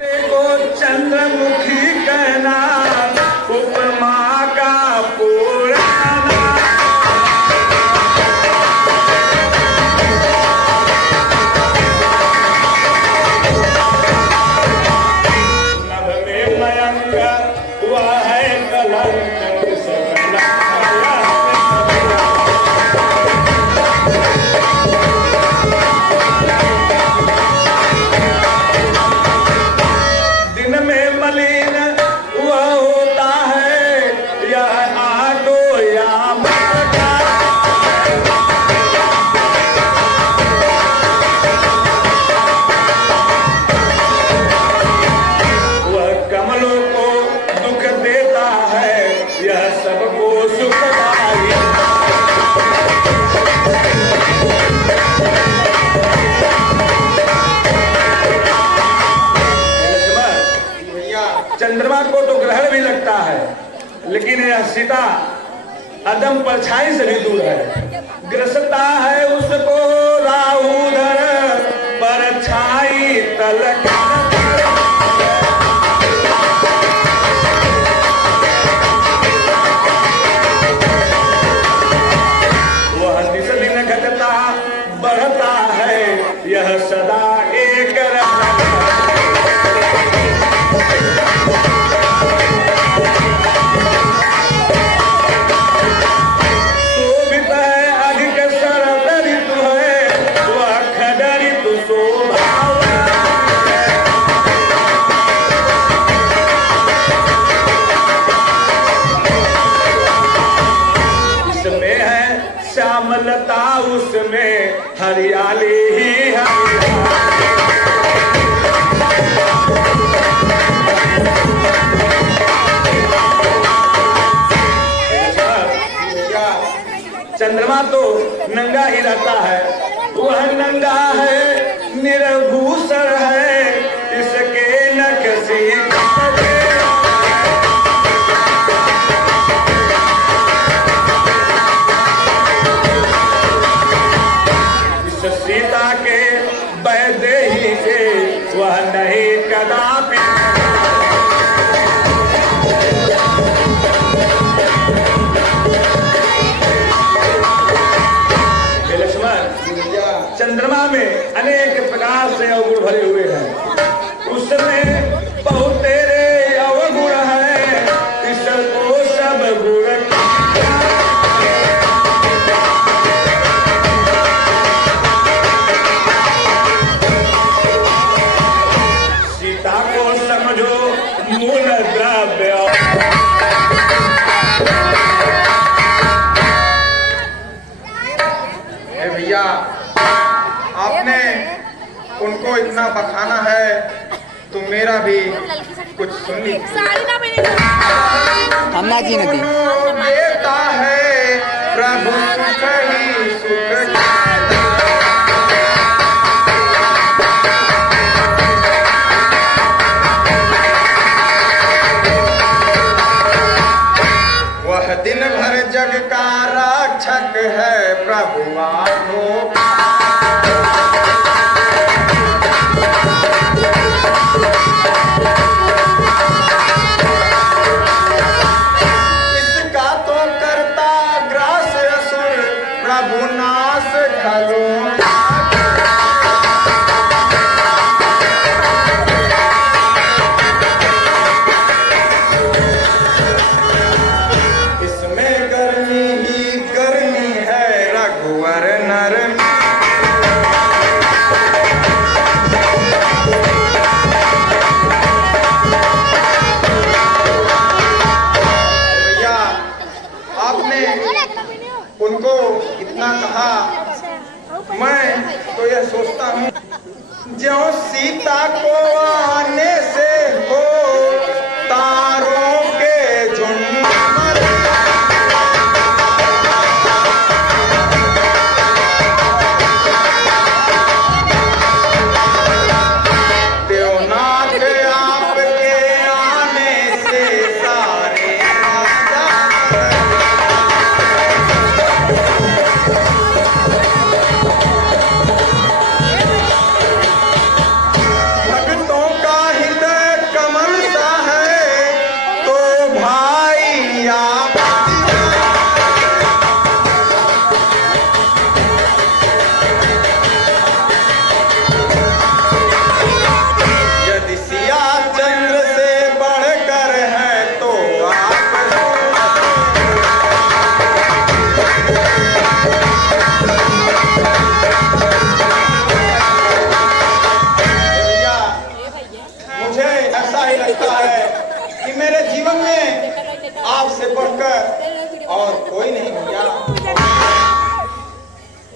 को चंद्रमुखी कहना उपमा का पुराना। नभ में मयंक हुआ है कलंक सकला। चंद्रमा को तो ग्रहण भी लगता है, लेकिन यह सीता अदम परछाई से भी दूर है। ग्रसता है उसको राहुधर परछाई तलक। वह दिस दिन घटता बढ़ता है, यह सदा एक श्यामलता उसमें हरियाली ही चंद्रमा तो नंगा ही रहता है, वह नंगा है निर्भूषण है, इसके नक्शे सीता के वैदेही से वह नहीं कदापि। लक्ष्मण, चंद्रमा में अनेक प्रकार से अवगुण भरे हुए हैं, उसमें बहुत तेरे अवगुण है, इसको सब गुण मूल द्रव्य। भैया, आपने उनको इतना बखाना है तो मेरा भी कुछ सुन लीजिए। हमना की नदी देता है प्रभु कहीं सुख दिन भर जग का रक्षक है प्रभु आपको। इसका तो करता ग्रास असुर प्रभु नाश खलो। उनको इतना कहा, मैं तो यह सोचता हूँ जो सीता को आने से हो तारों के झुंड देवनाथ आपके आने से सारे भक्तों का हित में आपसे बढ़कर और कोई नहीं भैया।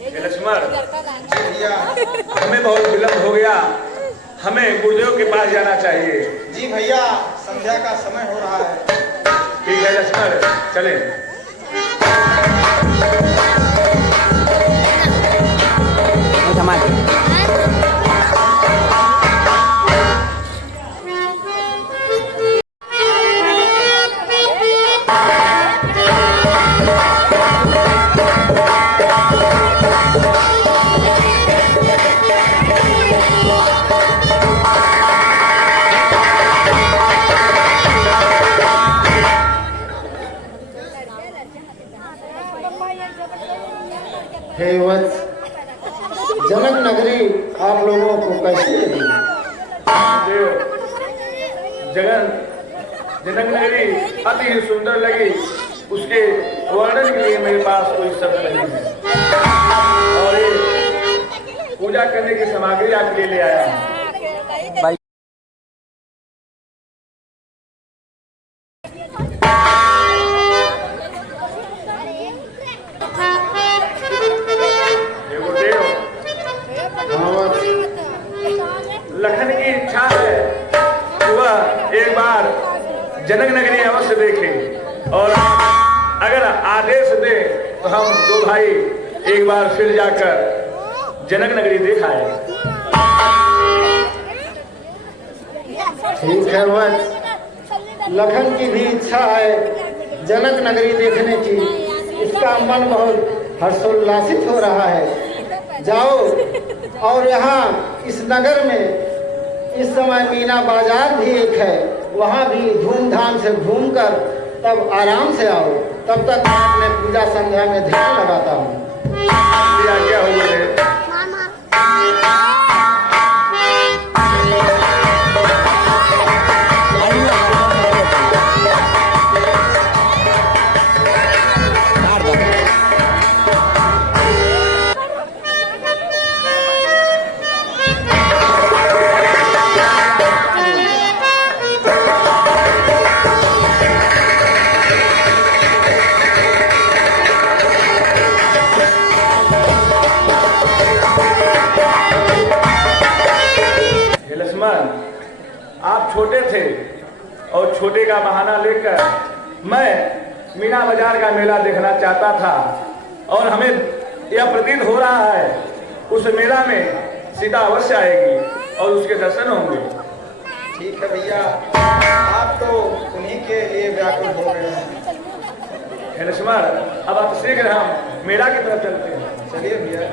हे लक्ष्मण, जी भैया। हमें बहुत विलंब हो गया, हमें गुरुदेव के पास जाना चाहिए। जी भैया, संध्या का समय हो रहा है। ठीक है लक्ष्मण, चलें। थमा दे। हे वत्स, जनक नगरी आप लोगों को कैसी लगी? देव, जनक नगरी अति ही सुंदर लगी। उसके वर्णन के लिए मेरे पास कोई शब्द नहीं है। और ये पूजा करने की सामग्री आपके लिए ले आया हूं। भाई देवदेव, हाँ वत्स, लखन की इच्छा है कि वह एक बार जनक नगरी अवश्य देखे, और अगर आदेश दे तो हम दो भाई एक बार फिर जाकर जनक नगरी देख आए। ठीक है वत्स, लखन की भी इच्छा है जनक नगरी देखने की। इसका मन बहुत हर्षोल्लासित हो रहा है। जाओ, और यहाँ इस नगर में इस समय मीना बाजार भी एक है, वहाँ भी धूमधाम से घूमकर तब आराम से आओ। तब तक मैं अपने पूजा संध्या में ध्यान लगाता हूँ। क्या हो गए? मार दो। हे लक्ष्मण, आप छोटे थे और छोटे का बहाना लेकर मैं मीना बाजार का मेला देखना चाहता था, और हमें यह प्रतीत हो रहा है उस मेला में सीता अवश्य आएगी और उसके दर्शन होंगे। ठीक है भैया, आप तो उन्हीं के लिए व्याकुल हो गए हैं। हे लक्ष्मण, अब आप शीघ्र हम मेला की तरफ चलते हैं। चलिए भैया।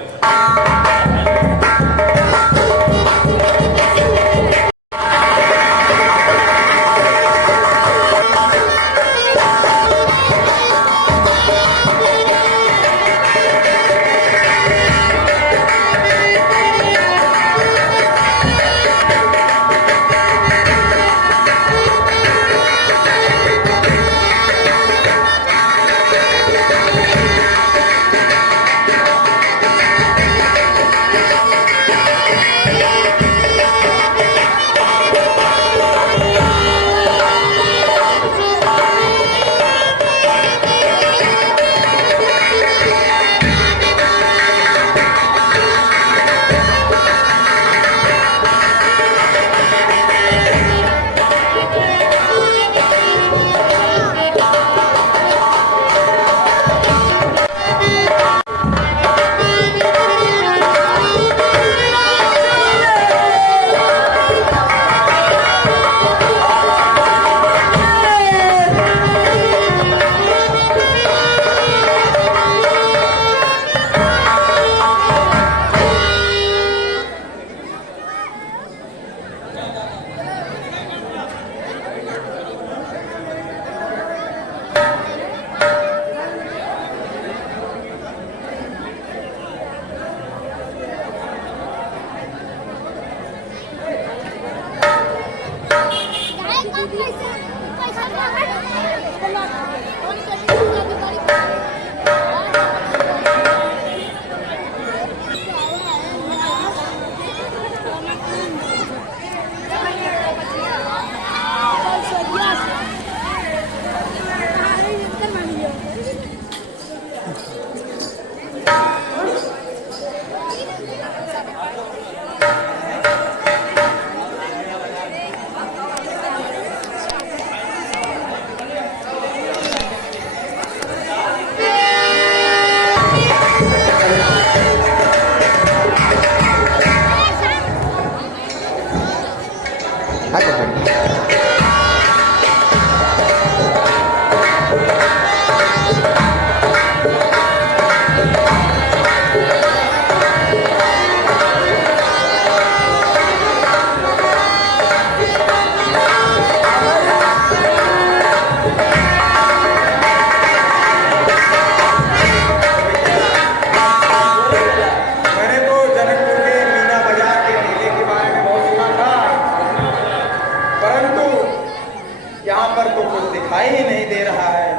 दे रहा है।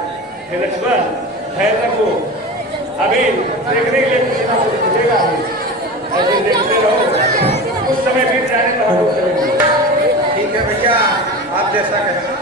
हे लक्ष्मण धैर्य रखो, अभी देखने के लिए कुछ ना कुछ मिलेगा। ऐसे देखते रहो, कुछ समय बीत जाने पर हम लोग चलेंगे। ठीक है भैया, आप जैसा कहें।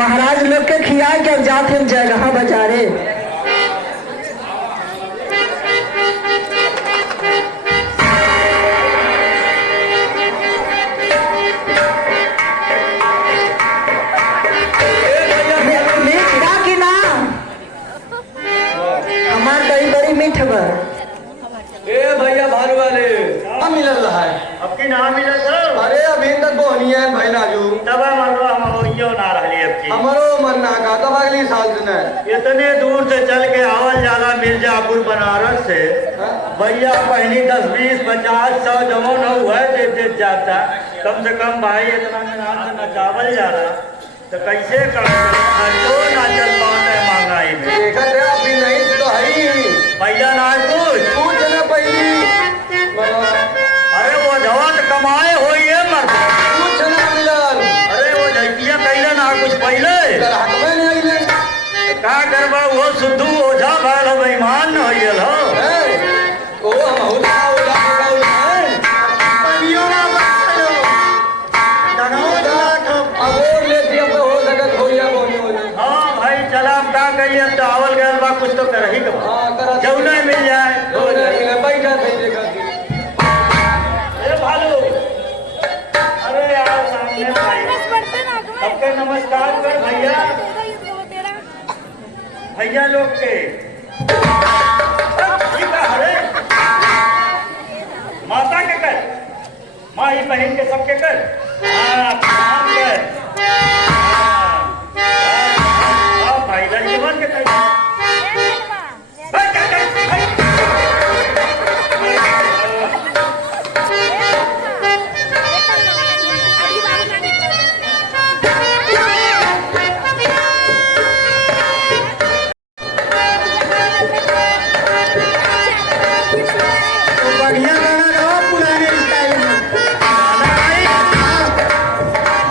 महाराज लोग के खिया के जाते हम जगह बाजारे। हमार दही बड़ी मीठ बा। ए भैया भानु वाले क्या मिल रहा है? अब की नाम मिले सर। अरे अभी तक बोहनी है भाई नाजू। तब हमारो यो ना रही अब की। हमारो मन ना का तब अगली साल से न। इतने दूर से चल के आवल जाला मिर्जापुर बनारस से भैया पहली 10, 20, 50, 100 जमो न हुआ दे जाता। कम से कम भाई इतना में नाम से नचावल जा रहा तो कैसे कर तो ना चल पाता है महंगाई में। देखा थे अभी नहीं तो है ही भैया ना पूछ ना पहली। अरे वो जवान कमाए हो ये मत पूछ ना मिलल। अरे वो जैतिया कैले ना कुछ पहले हमें नहीं आइले। का करबा वो सुद्धू ओझा भाल बेईमान न होइल हो। ओ हम होला होला होला है पनियो ना बालो दगाओ दगा अब और ले दिया तो हो सकत होइया बोनी होली। हाँ भाई चला हम का कहिए तो आवल गए बा कुछ तो कर ही के बा। हां करा जौना मिल जाए हो जाएगा बैठा थे देखा थी। अरे भालू अरे यार सामने भाई सबके नमस्कार कर भैया भैया लोग के ठीक है। अरे माता के कर भाई बहन के सबके कर प्रणाम कर भाई लड़के बन के कर बढ़िया गाना रहो पुराने स्टाइल में।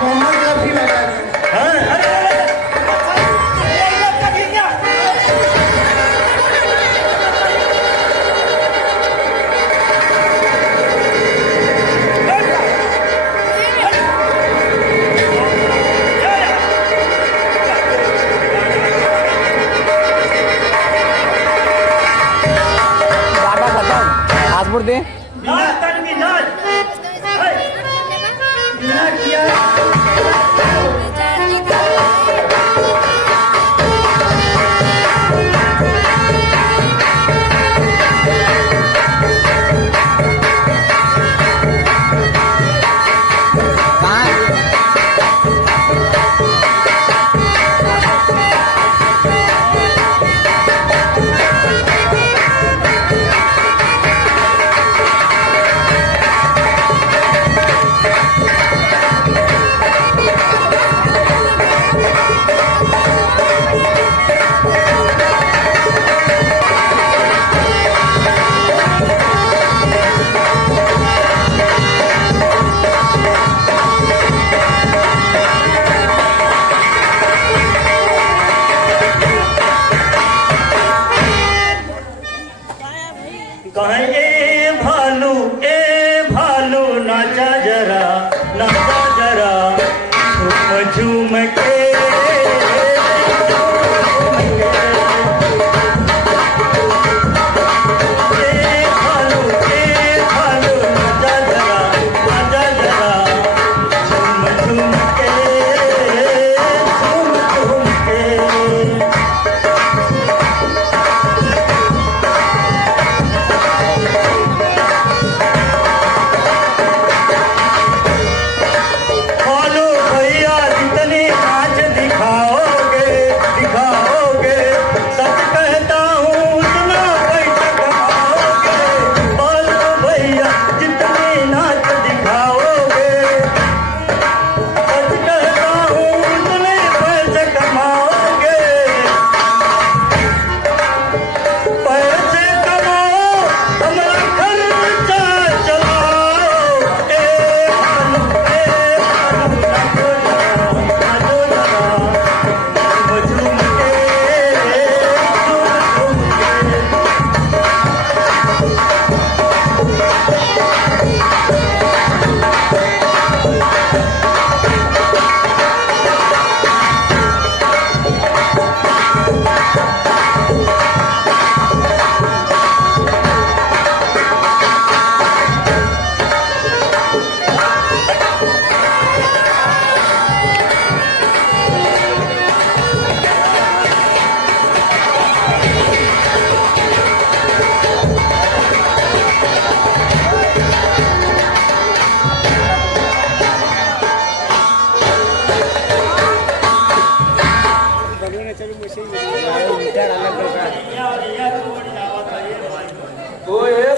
मोहम्मद रफी लगा के। बाबा खत्म पासपोर्ट दे बिना किया कहेंगे ए भालू नाचा जरा झूम झूम के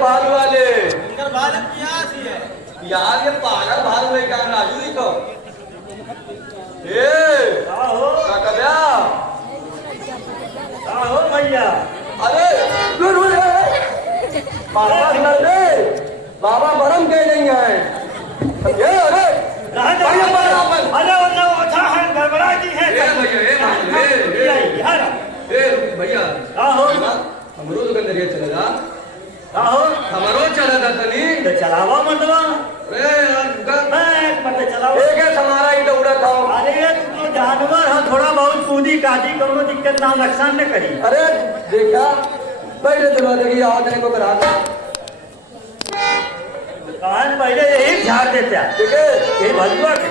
भालू वाले यार ये पागल भालू है क्या राजू जी को भैया अरे बाबा बरम कह नहीं है भैया हमरो दुकान दरिया चलेगा हमारो चला था तनी तो चलावा मतवा एक है हमारा ही दौड़ा था अरे तो जानवर है थोड़ा बहुत कूदी काटी कोनो दिक्कत ना नुकसान न करी अरे देखा पहले दिलवा देगी आवाज को करा कान पहले यही झाड़ देते हैं ठीक है ये भलुआ के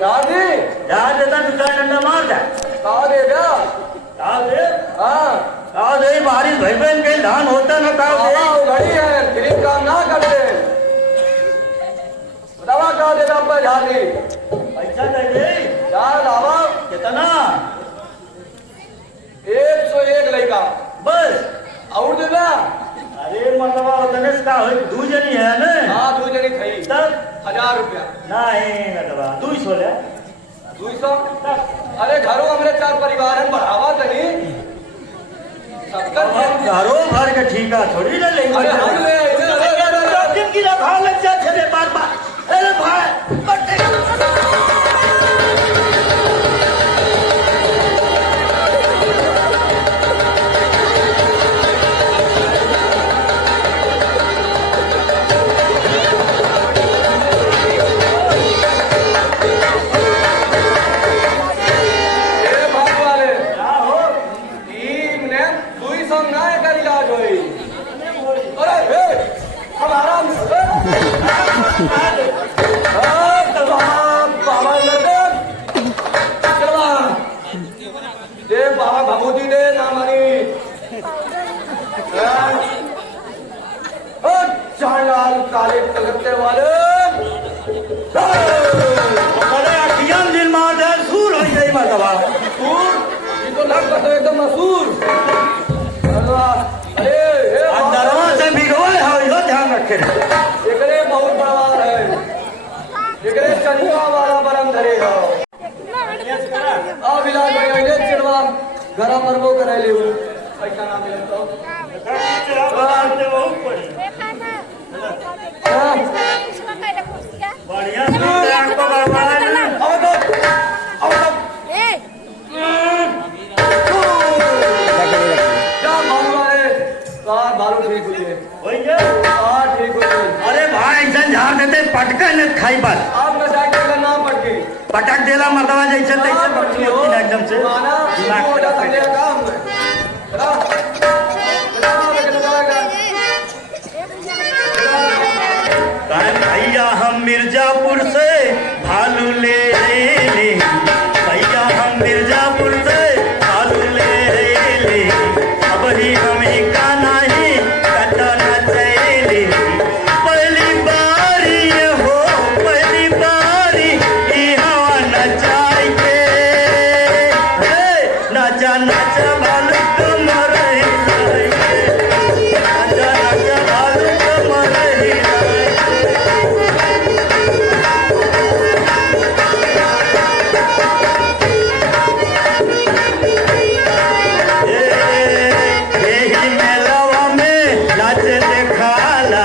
दादी झाड़ देता दूसरा डंडा मार दे कहा दे क्या हाँ दे बारिश भाई बहन के धान होता न का घड़ी है फिर काम ना करते बतावा पर झाली पैसा दे दे चार लावा कितना 101 लड़का बस और देगा अरे मतलब उतने का हो दू जनी है ना हाँ 2 जनी थी तब 1000 रुपया नहीं मतलब 200 ले 200 अरे घरों हमरे 4 परिवार हैं बढ़ावा तनी सबका घरों भर के ठीका थोड़ी ना लेंगे अरे हम ले दिन की भाव लग जाए चले बार बार अरे भाई बाबा भभूति दे ना मानी चालाल काले कलकत्ते वाले अरे अखियां दिन मार दे सूर हो गई मतलब सूर ये तो लग तो एकदम मसूर अरे अंदरवा से भिगोए हो यो ध्यान रखे एकरे बहुत बड़ा है एकरे चनिया वाला बरम धरे हो आ विलास भाई आइले चिड़वा घरा पर वो कराई ले पैसा ना मिले तो बहुत पड़ी बढ़िया से आपको बर्बाद अब तो क्या मालूम है कार बालू ठीक हुई है भैया कार ठीक हुई है अरे भाई इंसान झाड़ देते पटके न खाई बात आप में साइकिल का नाम पट गई पटक देला मर्दवा जैसे तैसे पटकी होती ना एकदम से माना दिमाग मोटा खराब समझे कर काम है भैया हम मिर्जापुर से भालू ले ले भैया हम मिर्जापुर से भालू ले अब ही हम ही का नहीं कटना चले पहली बारी हो पहली बारी ई हवा नचाई के नाचा नाचा भालू कमर हिलाई नाचा नाचा भालू कमर हिलाई यही मेलवा में नाच देखाला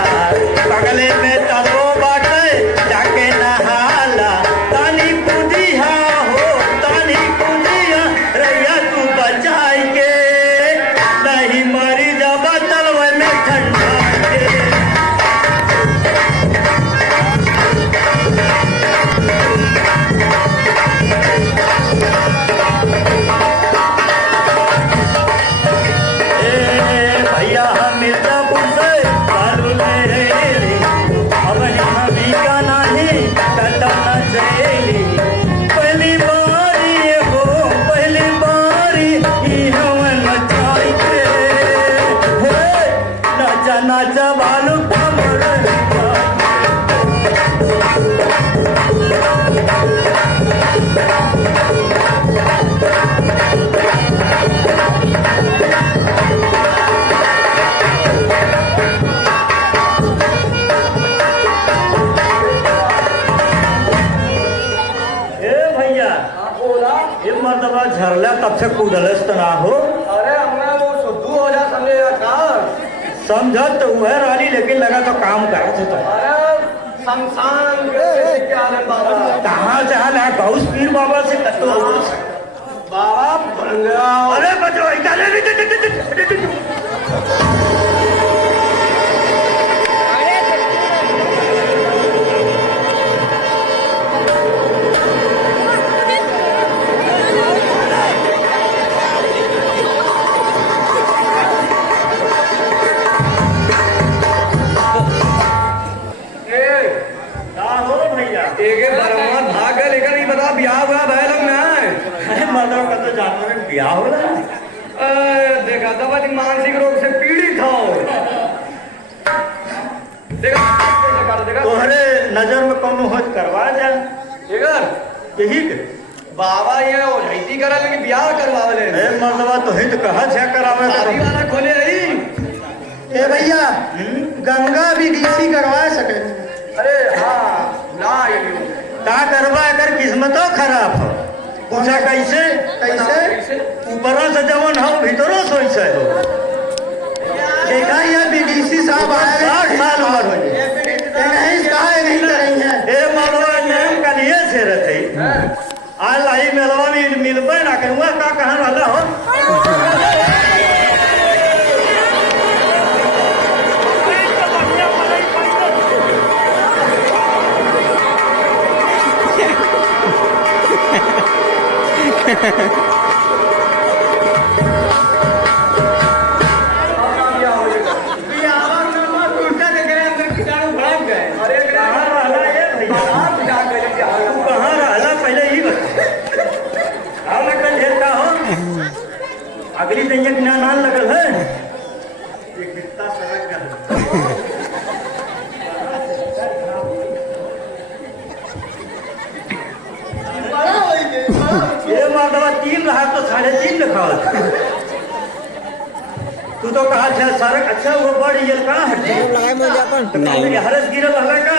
बगले में तबो बाटे जाके नहाला तानी कुदिया हो तानी कुदिया रैया तू बचाई के नहीं मरी जबा तलवे में ठंडा के भैया हम मिर्जापुर से भालू ले अब यहाँ भी का नहीं कटना चली पहली बारी हो पहली बारी ई हवन नचाई के नाचा नाचा भालू कमर ए भैया बोला ये मर्दबा झरला तब से कूदलस त ना हो अरे हमें वो सुद्धू हो जा समझे कार समझत तो वह रानी लेकिन लगा तो काम करा थे तो अरे शमशान के आनंद बाबा कहाँ से हाल है गौस पीर बाबा से कतो बाबा बन गया अरे बचो इधर का हो भैया एक बरमान भाग गए लेकर ये बता ब्याह हुआ भाई लोग ना अरे मर्दों का तो जानवर में ब्याह हो रहा है देखा था बड़ी मानसिक रोग से पीड़ित हो देखा देखा तोहरे नजर में कौन हो करवा जा एगर यही के बाबा ये ओढ़ैती करा लेकिन ब्याह करवावले ए मर्दवा तो हित कहा छे करावे शादी वाला खोले रही ए भैया गंगा भी डीसी करवा सके। अरे हाँ ना ये का करवा कर किस्मतो खराब हो पूछा कैसे कैसे? ऊपरों से जवन हो भीतरों से वैसे हो देखा ये बीडीसी साहब आए 60 साल उम्र हो गई नहीं कहा नहीं करें हैं। ए मरवा नाम का लिए से रहते आज लाई मेलवा में मिलबे ना करूँगा का कहाँ वाला हो अरे कहाँ रहला ये भैया तू कहाँ रहला पहले ही बता आओ ना कल ढेर का हो अगली दिन एक नया नाल लगल है एक बित्ता सड़क का ये मर्दवा 3 रहा तो 3.5 लिखा तू तो कहा था सड़क अच्छा वो बड़ी ये कहाँ है लगाए मुझे अपन हरस गिरल हला का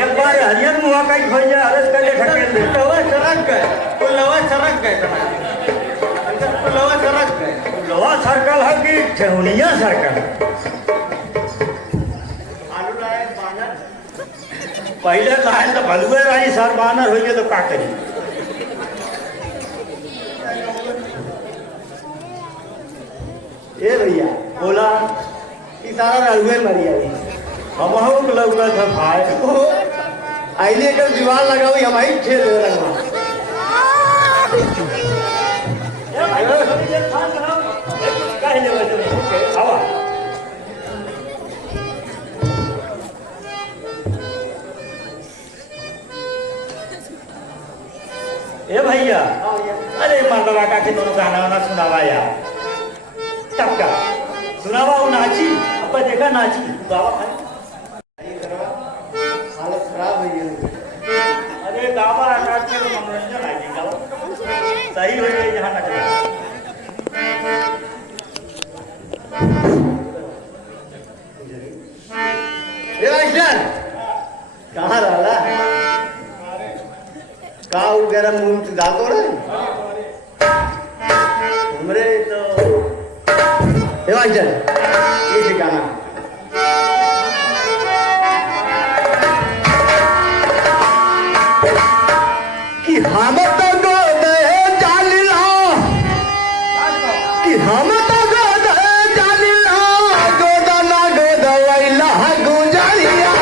एक बार हरियर मुआ का खोल जा हरस का ले ढकेल दे लवा सड़क गए वो लवा सड़क गए लवा सड़क गए लोहा सर्कल है कि ठेहुनिया सर्कल पहले लाइन तो भलुए रही सर बानर हो गए तो का करी ए भैया बोला कि सारा रलुए मरी आई हम के लौका था भाई आइले कर दीवार लगाओ हम आई खेल लगवा ए भैया अरे माधवा का के दोनों गाना वाना सुनावा यार तब का सुनावा वो नाची अब देखा नाची गावा हालत खराब है ये। अरे गावा आकाश में मनोरंजन आएगी गावा सही हो गई यहाँ नचना कहाँ रहला का वगैरह मुंह से दाल तोड़े हमरे तो ये ठिकाना कि हम तो गोद जालिला कि हम तो गोद जालिला गोद ना गोद वैला गुजरिया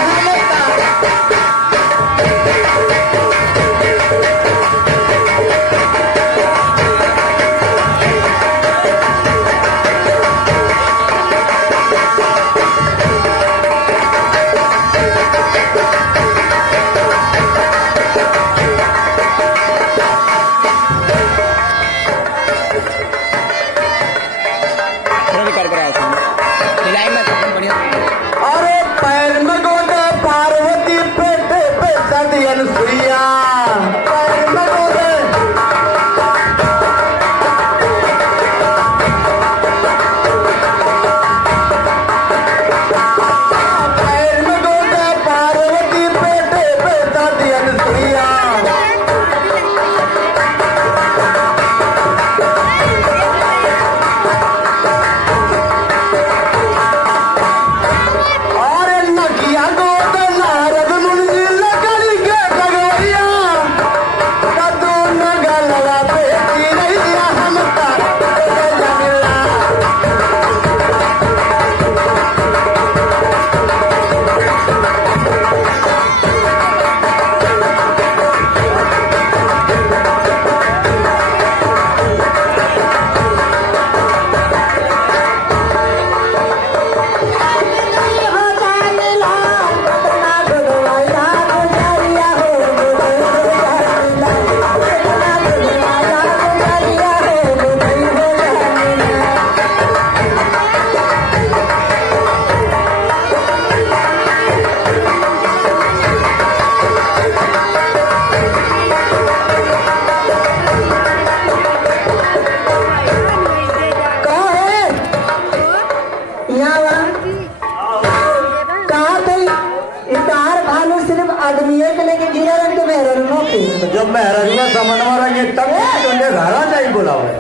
आदमियों के लेके गिरा रहे तो मेहरानों के। तो जब मेहरानवा समनवा रहेंगे तब तो घरा जाई बोलावे।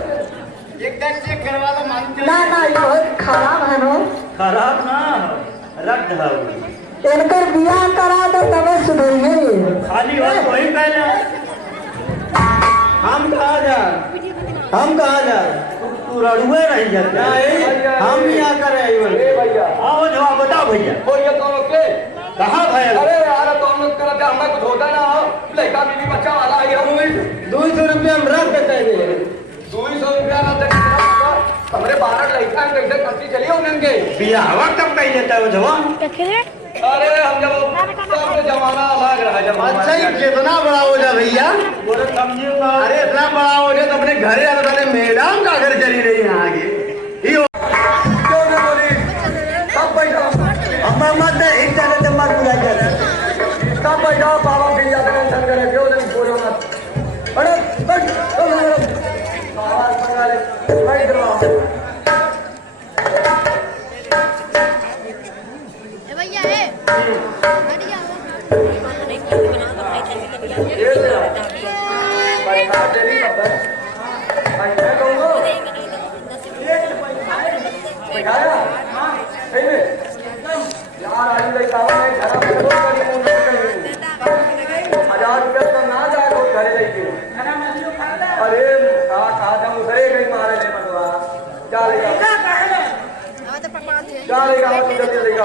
ना ना ये बहुत खराब है नो। खराब ना रख दो। इनकर बियाह करा दो तब सुधरेंगे। खाली बात वही कहना। हम कहाँ जा तू रड़ुए रही जाते हम यहाँ कर रहे आओ जवाब बताओ भैया कहाँ भैया। अरे यार तो हम लोग करते हमें कुछ होता ना हो लड़का बीवी बच्चा वाला है हम 200 रुपया हम रख देते हैं। 200 रुपया ना देने हमारे 12 लड़का हम कैसे करती चलिए उनके बियाहवा कब कही देता है वो जवान। अरे हम जब सब जमाना अलग रहा जमाना। अच्छा ये कितना बड़ा हो जा भैया। बोले समझिएगा। अरे इतना बड़ा हो जाए तो अपने घरे आने वाले मैडम का घर चली रही है आगे। क्यों ना बोली सब पैसा अम्मा मत दे एक जगह से मत बुलाई जाते। सब पैसा बाबा फिर जाते टेंशन करे क्यों नहीं बोलो मत। अरे बस आवाज मंगा ले भाई करवाओ। भैया है बढ़िया ये तेरा भाई ना तेरी बात है भाई मैं कहूँगा बैठाया सही में यार आज लड़का मैं घर में दो करी मुंह से करी 1000 रुपया तो ना जाए तो घर लेके अरे कहा जा मुझे कहीं मारे ले मगवा क्या लेगा क्या लेगा तू जल्दी लेगा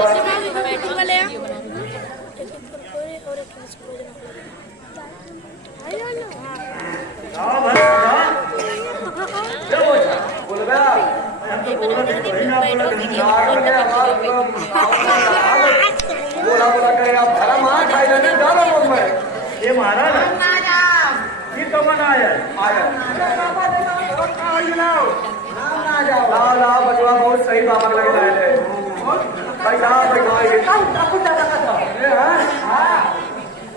हाँ भैया क्या बोल रहा हम तो बोला नहीं वही ना बोला बोला करे आप भरा मार खाई जाने जा रहा हूँ मैं ये मारा ना ये कब आया आया ला बचवा बहुत सही बाबा लगे रहे थे भाई साहब बैठवाएंगे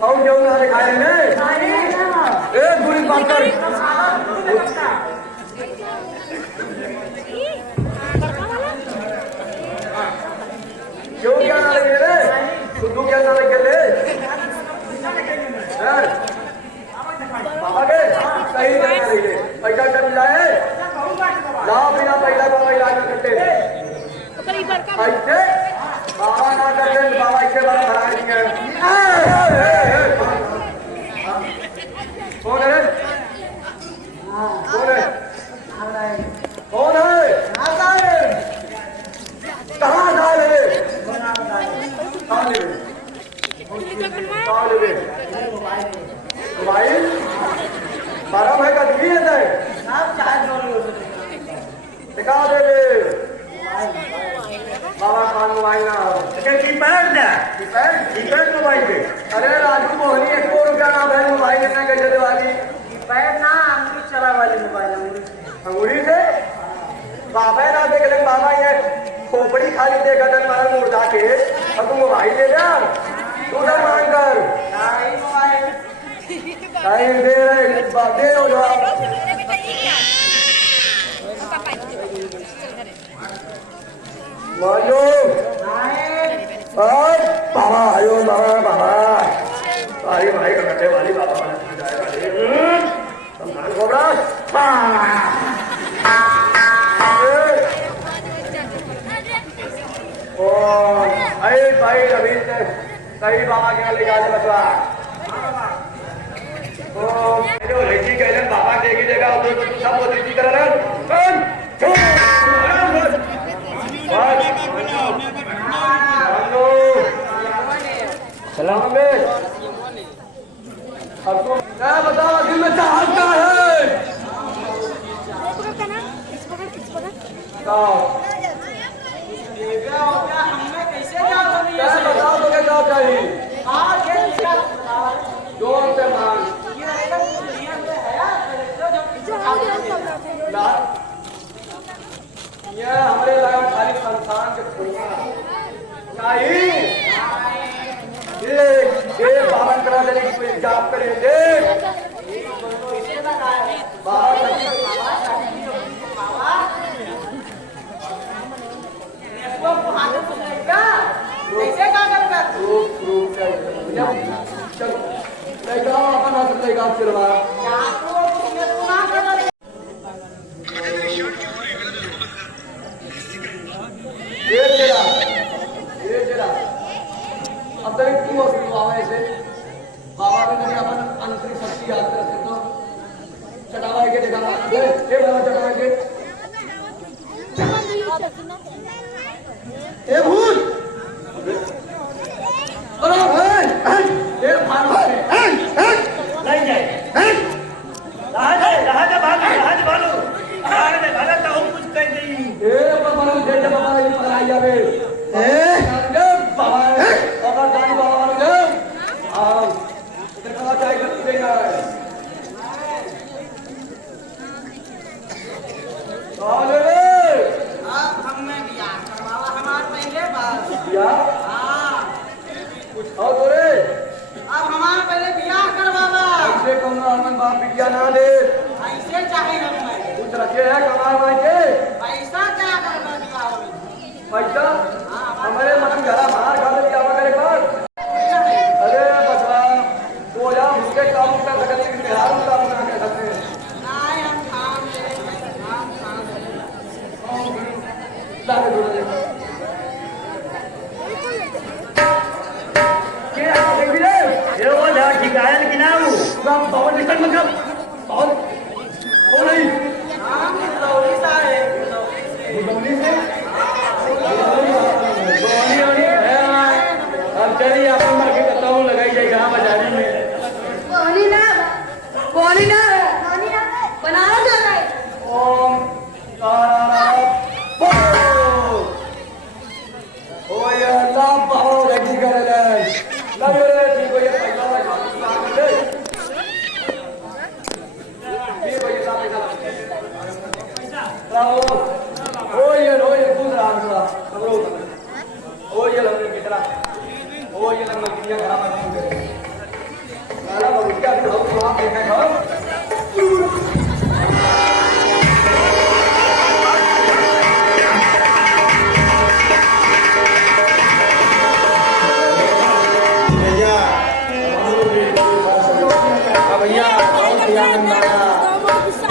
और जो ना दिखाए ने एक बुरी बात कर क्यों क्या ना लगे रे सुधू क्या ना लगे रे बाबा के सही जगह लगे पैसा जब जाए ला बिना पैसा बाबा इलाज करते ऐसे बाबा ना करते बाबा इसके बाद भरा देंगे कौन है कौन है कौन है कहाँ डाले मोबाइल 12 भाई का दिखी है दिखा दे बाबा खान मोबाइल ना कीपैड ना कीपैड मोबाइल पे अरे राजू मोहनी 1 रुपया ना है मोबाइल लेना कैसे दिवाली पैर ना अंगूरी चला वाली मोबाइल अंगूरी से बाबा ना देख ले बाबा ये खोपड़ी खाली देखा था मारा मुर्दा के और तुम मोबाइल ले जा तू ना मांग कर नहीं दे रहे दे हो जाओ मानो और बाबा आयो बाबा भाई भाई का कटे वाली बाबा सम्मान कोबरा ओ अरे भाई अभी सही बाबा के ले जाने बचवा ओ मेरे लड़की कहले बाबा देगी देगा तो सब वो दीदी कर रहा सलाम में अब तो क्या बताओ दिल में चाहत क्या है क्या बताओ तो क्या चाहिए जोर से मांग ये हमारे लगा खाली संस्थान के चाहिए ये पावन करा देने की कोई जाप करेंगे लेगा अपन हाथ लेगा सिरवा ये तेरा अब तक क्यों बाबा ऐसे बाबा ने कभी अपन आंतरिक शक्ति याद कर सकते हो चटावा के देखा ये बाबा चटावा के ए भूत ये भानु नहीं जाए राज भालू आगे में भागा तो हम कुछ कह नहीं ये बाबा ने दे बाबा ये पराया बे बाबा बाबा जान बाबा ने आओ देखा चाय कर देगा आले अब हमने बियाह करवावा हमार पहले बस या हां कुछ और तो रे अब हमार पहले बियाह करवावा ऐसे कौन हमन बाप बिटिया ना दे ऐसे चाहे हमें कुछ रखे है कमाल भाई के पैसा क्या करना बियाह में पैसा हमारे मन घरा बाहर खा दिया वगैरह कर अरे बचवा तो या उसके काम कर सकते हैं बिहार में काम ना कर सकते हैं नहीं हम काम लाके जोड़ दे के देख भी ले ये वो जा ठिकाया लेकिन ना वो काम बहुत निकल मतलब बहुत हो नहीं हम लौड़ी सारे बुलौनी से बुलौनी वाली है अब चलिए आप मर के कहता हूँ लगाई जाए कहाँ बाजारी में कौन ना बनाना चाहता है ओम ओ ये अल्लाह बहुत रखी कर ले लगे रे ठीक हो ये पैसा वाला काम कर ले ठीक हो ये साहब पैसा लाओ ओ ये दूसरा दूसरा हम लोग ओ ये लगे कितना ओ ये लगे किया घर में काम करे काला बाबू क्या तो आप देखा हो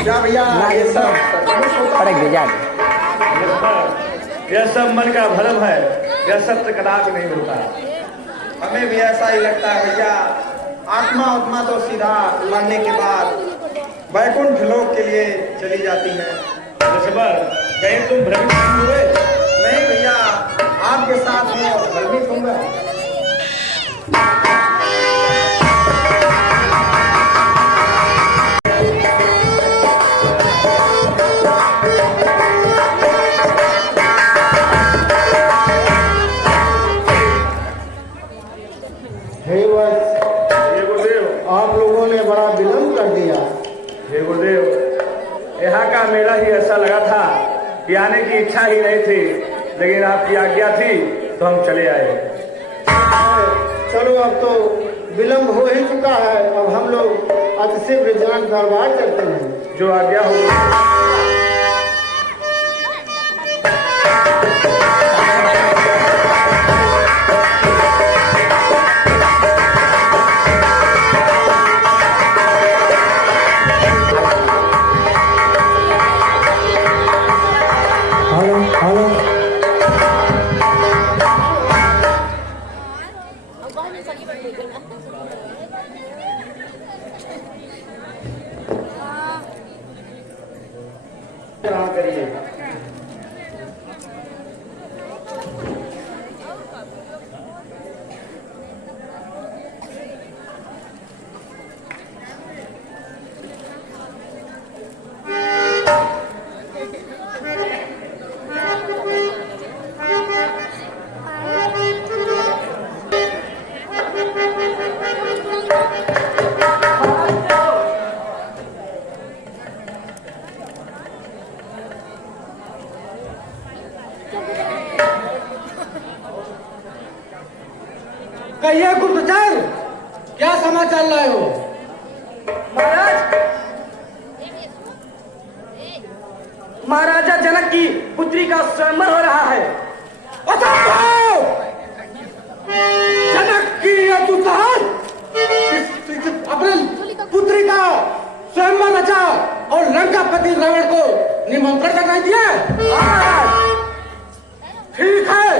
क्या भैया ये सब पड़क गया यह सब मन का भ्रम है, यह सत्य कदापि नहीं होता। हमें भी ऐसा ही लगता है भैया। आत्मा तो सीधा मरने के बाद वैकुंठ लोक के लिए चली जाती है। कहीं तुम भ्रमित नहीं हुए? नहीं भैया, आपके साथ में भ्रमित होऊंगा। हे गुरुदेव, आप लोगों ने बड़ा विलम्ब कर दिया। हे गुरुदेव, यहाँ का मेला ही ऐसा लगा था कि आने की इच्छा ही नहीं थी, लेकिन आपकी आज्ञा थी तो हम चले आए। चलो अब तो विलम्ब हो ही चुका है, अब हम लोग अतिशीघ्र जान दरबार करते हैं। जो आज्ञा हो। कहिए गुप्तचर, क्या समाचार लाए हो? महाराज, महाराजा जनक की पुत्री का स्वयंवर हो रहा है। जनक की यह दुकान लंकापति रावण को निमंत्रण करना दिया? ठीक है,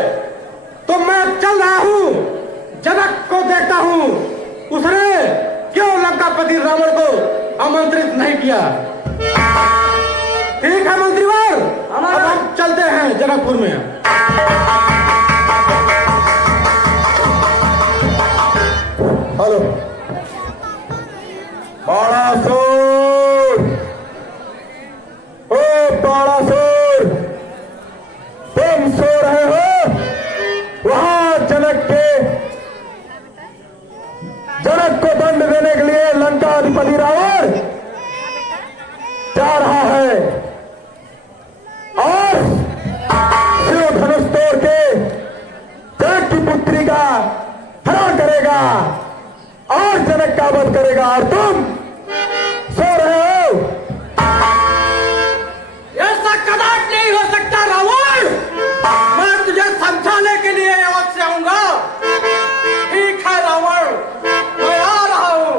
तो मैं चल रहा हूँ, जनक को देखता हूँ उसने क्यों लंकापति रावण को आमंत्रित नहीं किया। ठीक है मंत्रीवर, अब हम चलते हैं जनकपुर में। हेलो बाणासुर, ओ बाणासुर, तुम सो रहे हो? वहां जनक को दंड देने के लिए लंका अधिपति रावण जा रहा है और शिव धनुष तोड़ के जनक की पुत्री का हरण करेगा और जनक का वध करेगा, और तुम सो रहे हो? ऐसा कदाच नहीं हो सकता रावण, मैं तुझे समझाने के लिए आज से आऊंगा। ठीक है रावण, मैं आ रहा हूं।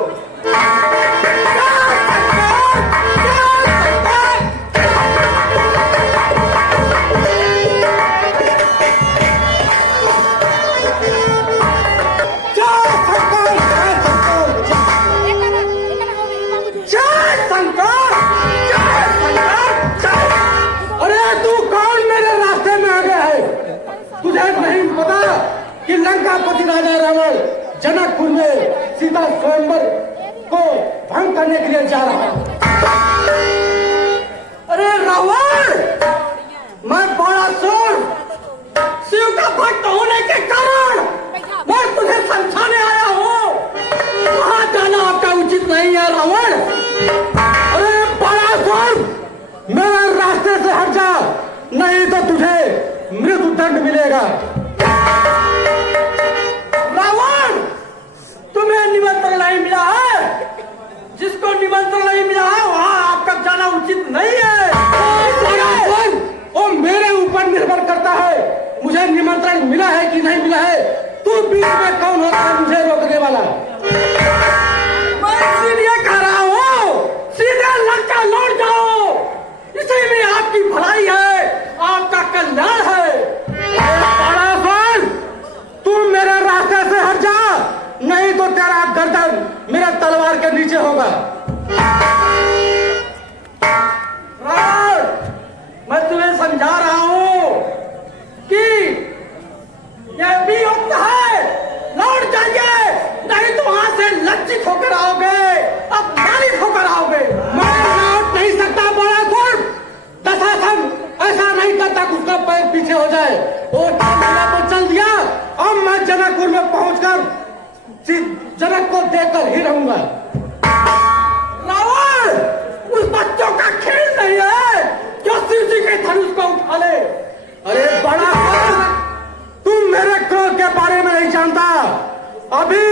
कि लंकापति राजा रावण जनकपुर में सीता स्वयंवर को भंग करने के लिए जा रहा है। अरे रावण, मैं बाणासुर शिव का भक्त होने के कारण मैं तुझे समझाने आया हूँ। वहां जाना आपका उचित नहीं है रावण। अरे बाणासुर, मेरे रास्ते से हट जा, नहीं तो तुझे मृत्युदंड मिलेगा। रावण, तुम्हें निमंत्रण नहीं मिला है, जिसको निमंत्रण नहीं मिला है वहां आपका जाना उचित नहीं है। वो मेरे ऊपर निर्भर करता है, मुझे निमंत्रण मिला है कि नहीं मिला है। तू बीच में कौन होता है मुझे रोकने वाला? मैं इसीलिए कह रहा हूँ, सीधे लंका लौट जाओ, इसी में आपकी भलाई है, आपका कल्याण है। तू मेरे रास्ते से हट जा, नहीं तो तेरा गर्दन मेरे तलवार के नीचे होगा। मैं तुम्हें समझा रहा हूं कि यह भी युक्त है, लौट जाइए, नहीं तो वहां से लज्जित होकर आओगे, अपमानित होकर आओगे। मैं लौट नहीं सकता बाणासुर, दशासन ऐसा नहीं करता कि उसका पैर पीछे हो जाए। वो चल दिया, अब मैं जनकपुर में पहुंचकर जनक को देखकर ही रहूंगा। रावण, उस बच्चों का खेल नहीं है जो शिव जी के धनुष को उठा ले। अरे बड़ा तुम मेरे क्रोध के बारे में नहीं जानता, अभी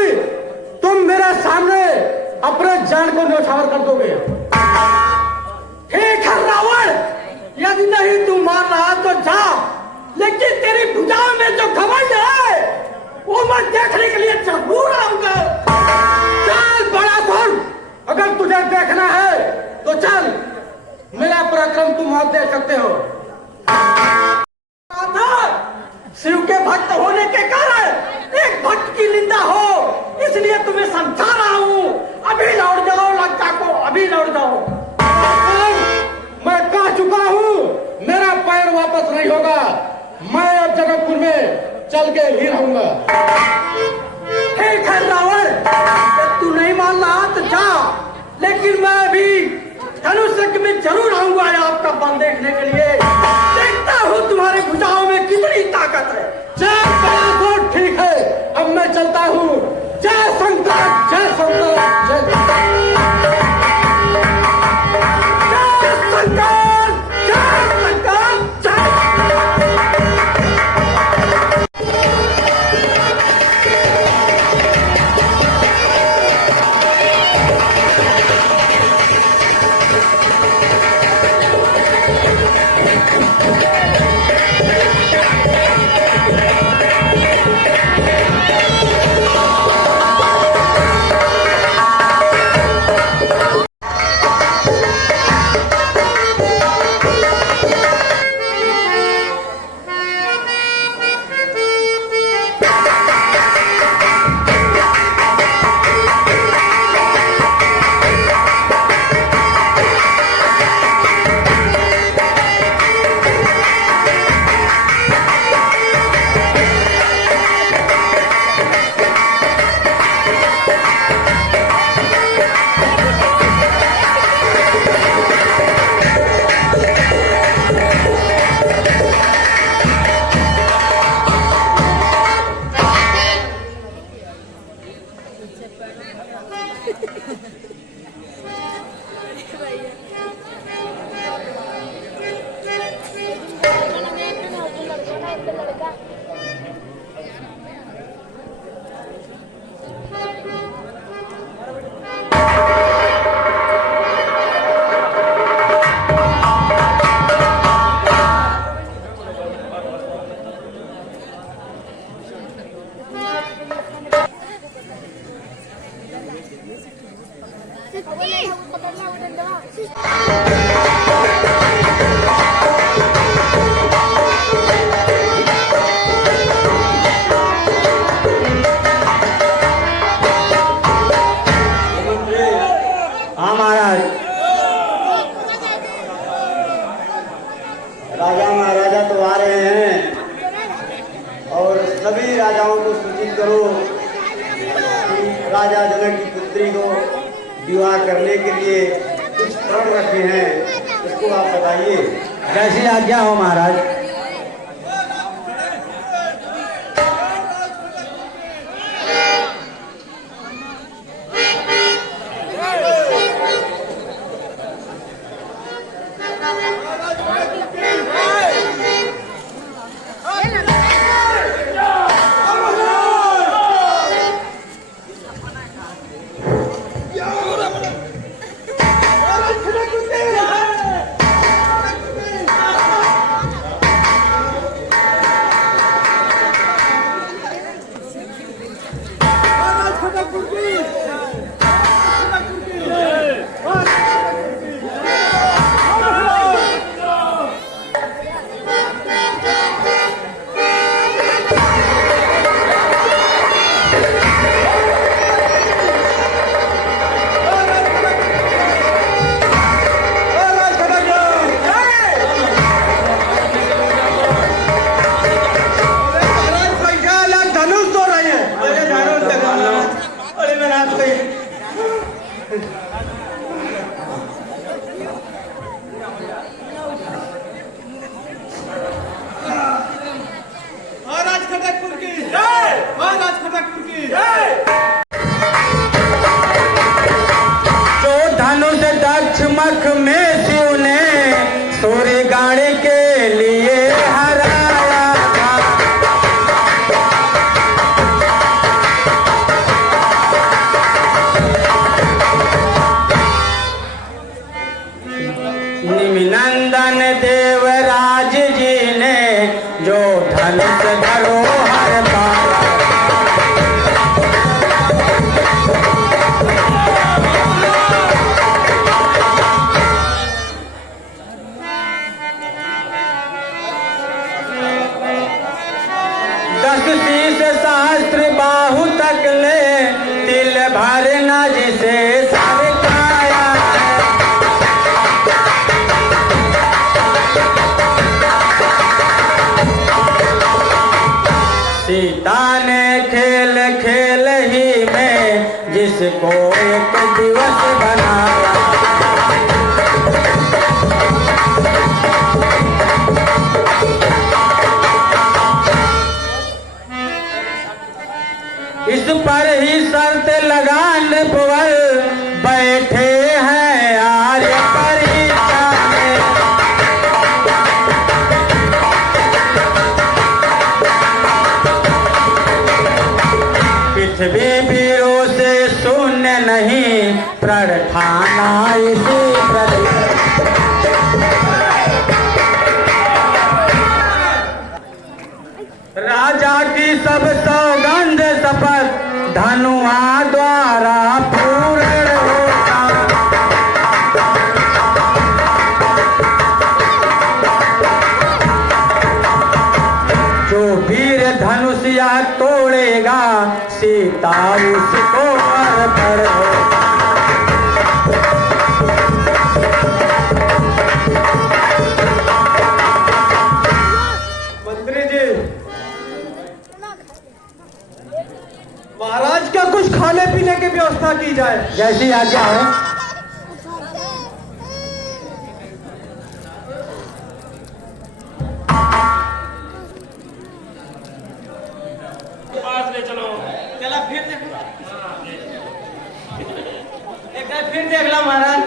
तुम मेरे सामने अपने जान को न्यौछावर कर दोगे। ठीक है रावण, यदि नहीं तू मार रहा तो जा, लेकिन तेरी भुजाओं में जो घमंड है वो मैं देखने के लिए जरूर आऊंगा। चल बाणासुर, अगर तुझे देखना है तो चल, मेरा पराक्रम तुम आज देख सकते हो। शिव के भक्त होने के कारण एक भक्त की निंदा हो, इसलिए तुम्हें समझा रहा हूँ। अभी लौट जाओ लंका को, अभी लौट जाओ। मैं कह चुका हूँ, मेरा पैर वापस नहीं होगा, मैं अब जनकपुर में चल के ही रहूंगा। ठीक है रावण, तू नहीं मान रहा तो जा, लेकिन मैं अभी धनुष यज्ञ में जरूर आऊंगा आपका बल देखने के लिए। देखता हूँ तुम्हारे भुजाओं में कितनी ताकत है। चल बाणासुर, ठीक है, अब मैं चलता हूँ। जय शंकर, जय शंकर, जय शंकर। हाँ महाराज। राजा महाराजा तो आ रहे हैं और सभी राजाओं को सूचित करो कि राजा जनक की पुत्री को विवाह करने के लिए कुछ प्रण रखे हैं, उसको आप बताइए। जैसी आज्ञा हो महाराज। निमिनंदन देवराज जी ने जो धनुष धरोहर पाया, दस शीश सहस्त्र बाहु तक ले तिल भरना जिसे सरकाया। सीता ने खेल खेल ही में जिसको एक दिवस बनाया, इस पर ही शर्त लगा नृपवर बैठे हैं आर्य परीक्षा में। पृथ्वी वीरों से शून्य नहीं, प्रण ठाना इसी राजा की सब सौगंध शपथ धनुआ द्वारा पूर्ण होता। जो वीर धनुषिया तोड़ेगा सीता उसको अर्पण होगा। मंत्री जी, महाराज का कुछ खाने पीने की व्यवस्था की जाए। जैसी आज्ञा हो। पास ले चलो। चला फिर देखो। फिर देख ला महाराज।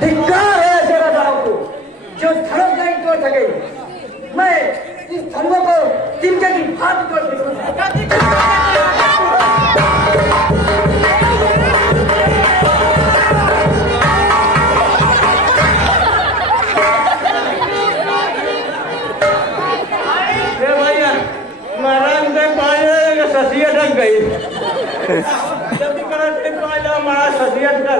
धिक्कार है ऐसे राजाओं को जो धर्म नहीं तोड़ सके। मैं इस धर्म को तिनके की भांति तोड़ दूंगा। महाराज ने पाया ससिया ढक गई जब करते पाया हमारा ससिया ढक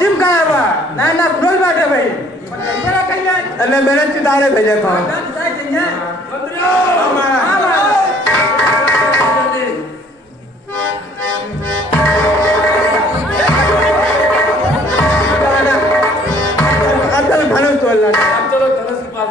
जिम का ना फ्लोर बाटे भाई अरे मेरे चितारे भेजे था चलो धनुष के पास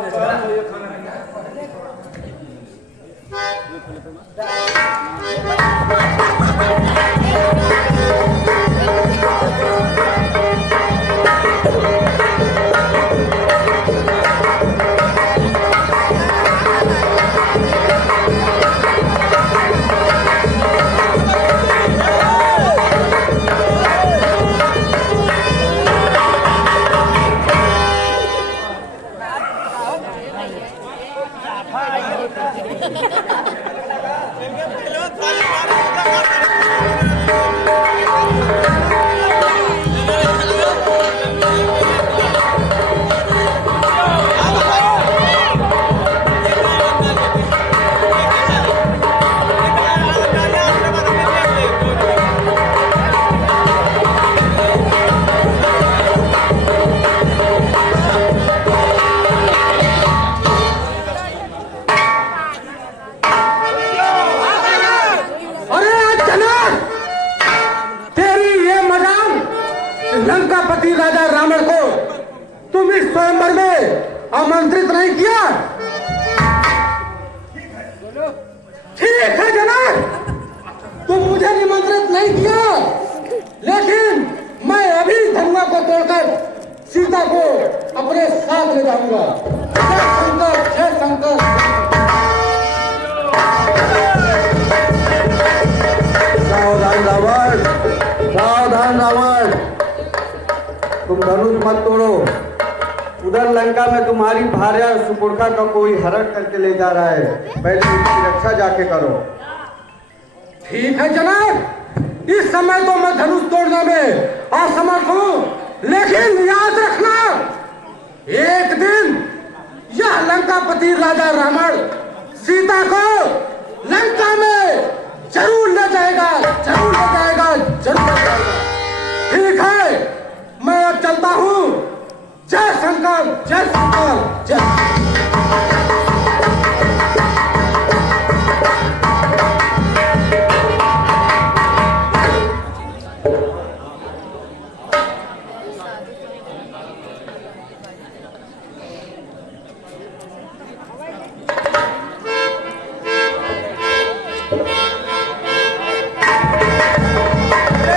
लंकापति राजा रावण को तुम इस स्वयंवर में आमंत्रित नहीं किया? ठीक है जनाब, तुम मुझे निमंत्रित नहीं किया, लेकिन मैं अभी धनुआ को तोड़कर सीता को अपने साथ ले जाऊंगा। जय शंकर, जय शंकर। सावधान रावण, सावधान रावण, तुम धनुष मत तोड़ो। उधर लंका में तुम्हारी भार्या सुपुर्खा का कोई हरण करके ले जा रहा है, पहले उसकी रक्षा जाके करो। ठीक है जनाब, इस समय तो मैं धनुष तोड़ने में असमर्थ हूँ, लेकिन याद रखना, एक दिन यह लंकापति राजा रावण सीता को लंका में जरूर ले जाएगा, जरूर ले जाएगा, जरूर ले जाएगा। ठीक है, मैं अब चलता हूँ। जय शंकर, जय शंकर, जय।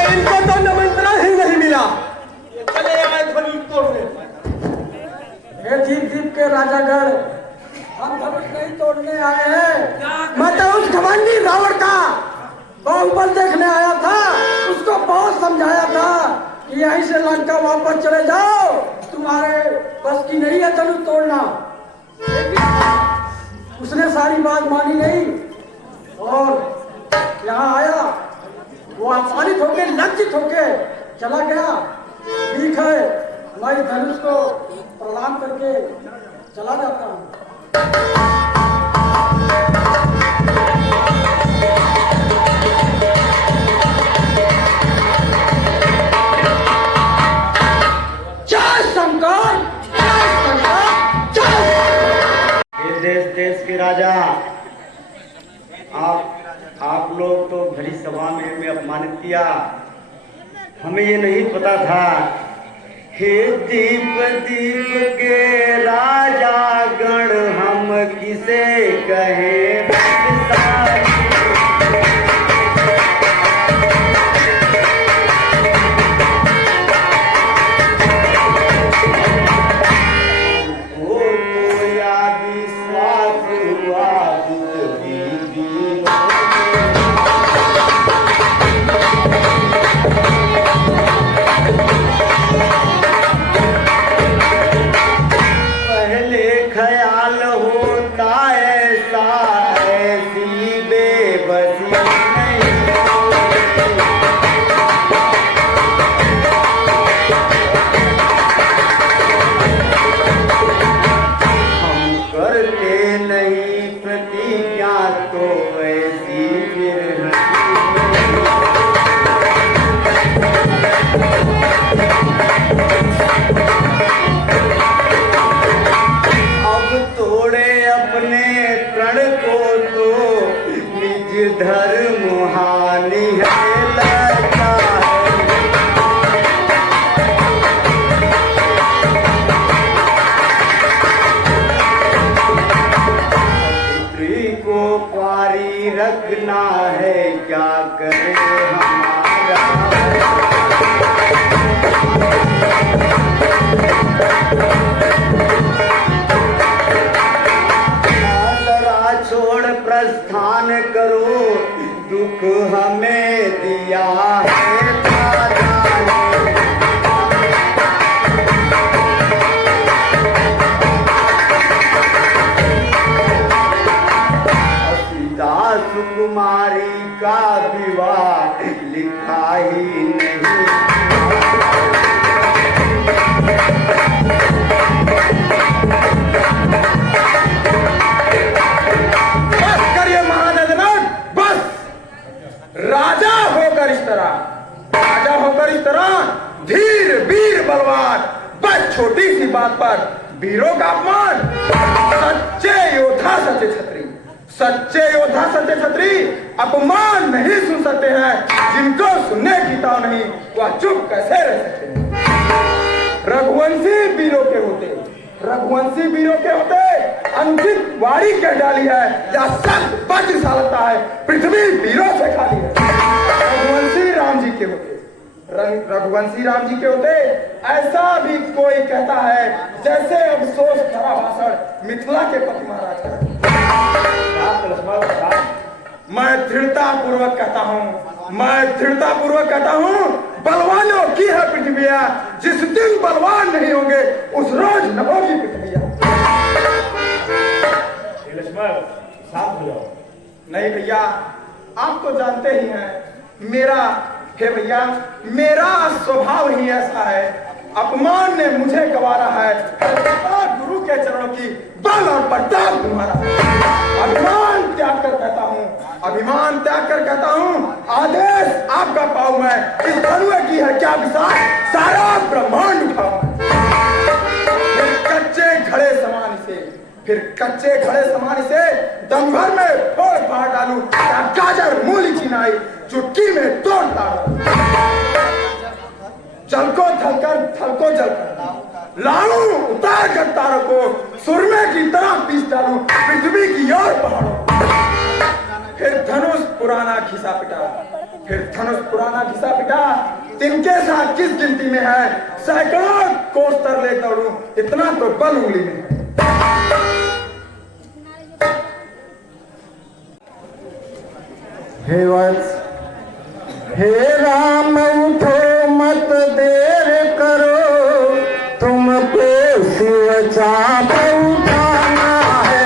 इनको तो निमंत्रण ही नहीं मिला, ये चले आए धनुष तोड़ने। हे जीप जीप के राजागढ़, हम धनुष नहीं तोड़ने आए हैं। मैं तो उस घमंडी रावण का बाहुबल देखने आया था, उसको बहुत समझाया था कि यहीं से लंका वापस चले जाओ, तुम्हारे बस की नहीं है धनुष तोड़ना। उसने सारी बात मानी नहीं और यहाँ आया, वो अपमानित होके, लज्जित होके चला गया। ठीक है, मैं धनुष को प्रणाम करके चला जाता हूँ। जय शंकर, जय शंकर, जय। देश के राजा, आप लोग तो भरी सभा में हमें अपमानित किया, हमें ये नहीं पता था। हे दीप दीप के राजा गण, हम किसे कहें वो कोया विश्वास हुआ पहले ख्याल होता ऐसा, ऐसी बेबसी नहीं। हम करते नहीं प्रतिज्ञा तो ऐसी फिर तोड़े अपने प्रण को तो निज धर्म हानि है लगता पुत्री को पारी रखना है, क्या करे हमारा। छोड़ प्रस्थान करो, दुख हमें दिया है दादा ने। सीता सुकुमारी का विवाह लिखा ही नहीं। धीर वीर बलवान, बस छोटी सी बात पर वीरों का अपमान। सच्चे योद्धा सच्चे छत्री, सच्चे योद्धा सच्चे छत्री अपमान नहीं सुन सकते हैं। जिनको सुनने की ताव नहीं, वह चुप कैसे रह सकते हैं। रघुवंशी वीरों के होते, रघुवंशी वीरों के होते अंकित वारी कह डाली है या सब वज्र सालता है, पृथ्वी वीरों से खाली है। रघुवंशी राम जी के होते, रघुवंशी राम जी के होते, ऐसा भी कोई कहता है जैसे अफसोस भरा भाषण मिथिला के पति महाराज का। मैं दृढ़ता पूर्वक कहता हूँ, मैं दृढ़ता पूर्वक कहता हूँ, बलवानों की है पृथ्विया, जिस दिन बलवान नहीं होंगे उस रोज न होगी पृथ्विया। नहीं भैया, आप तो जानते ही हैं मेरा, हे भैया मेरा स्वभाव ही ऐसा है, अपमान ने मुझे गवारा है, गुरु के चरणों की बल और प्रताप तुम्हारा। अभिमान त्याग कर कहता हूँ, अभिमान त्याग कर कहता हूँ, आदेश आपका पाऊं मैं, इस धनुए की है क्या विशाल, सारा ब्रह्मांड उठाऊं मैं। फिर कच्चे घड़े समान से, फिर कच्चे घड़े समान से दम भर में फोड़ फाड़ डालू, गाजर मूली चिनाई चुटकी में तोड़ डालू, जल को थलकर थल को जल कर लाऊं, उतार कर तारों को सुरमे की तरह पीस डालू पृथ्वी की ओर पहाड़ों। फिर धनुष पुराना घिसा पिटा, फिर धनुष पुराना घिसा पिटा, तिनके साथ किस गिनती में है, सैकड़ों कोस तर ले दौड़ू, इतना तो बल उंगली में है। हे वत्स, हे राम उठो मत देर करो, तुमको शिव चाप उठाना है।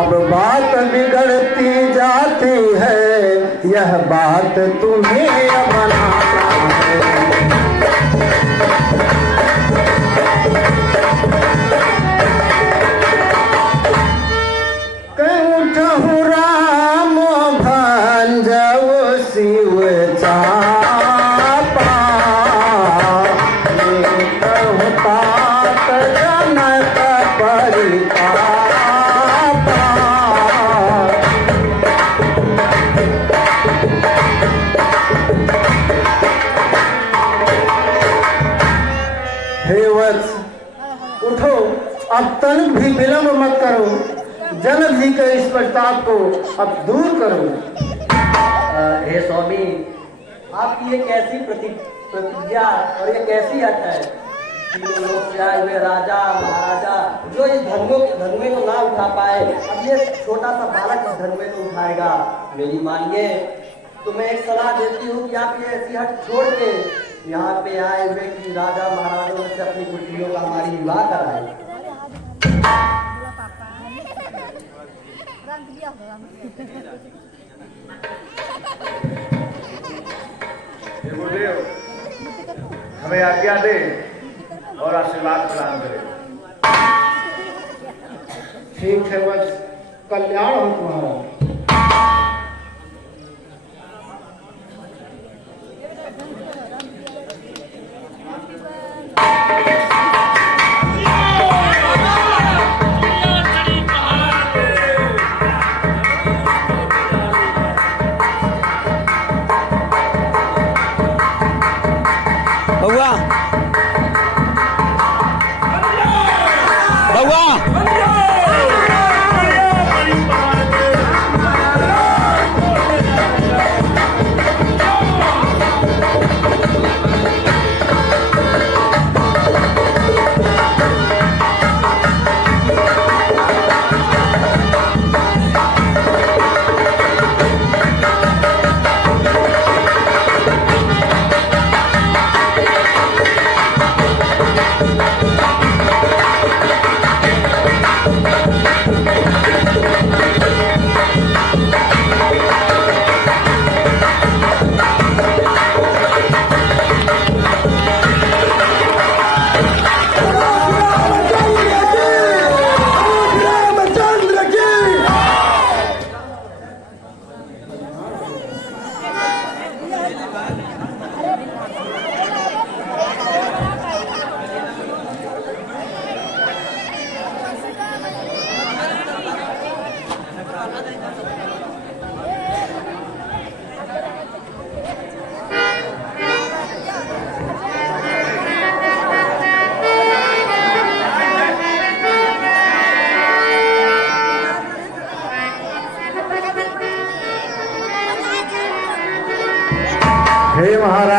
अब बात बिगड़ती जाती है, यह बात तुम्हें बनाना है। राम भंजव शिव चापा, तात जनक परितापा। हे वत्स, उठो, अब तनिक भी विलंब मत करो, जनक जी के इस प्रस्ताव को अब दूर करो। हे स्वामी, आपकी ये कैसी प्रतिज्ञा और ये कैसी हट है, तीनों लोग से आए हुए राजा महाराजा जो इस धनुए को ना उठा पाए, अब ये छोटा सा बालक इस धनुए को उठाएगा। मेरी मानिए, तो मैं एक सलाह देती हूँ कि आप ये ऐसी हट छोड़ के यहाँ पे आए हुए कि राजा महाराजों से अपनी पुत्रियों का हमारी विवाह कराए। गुरुदेव हमें आज्ञा दे और आशीर्वाद प्रदान करे। ठीक है वत्स, कल्याण हो तुम्हारा।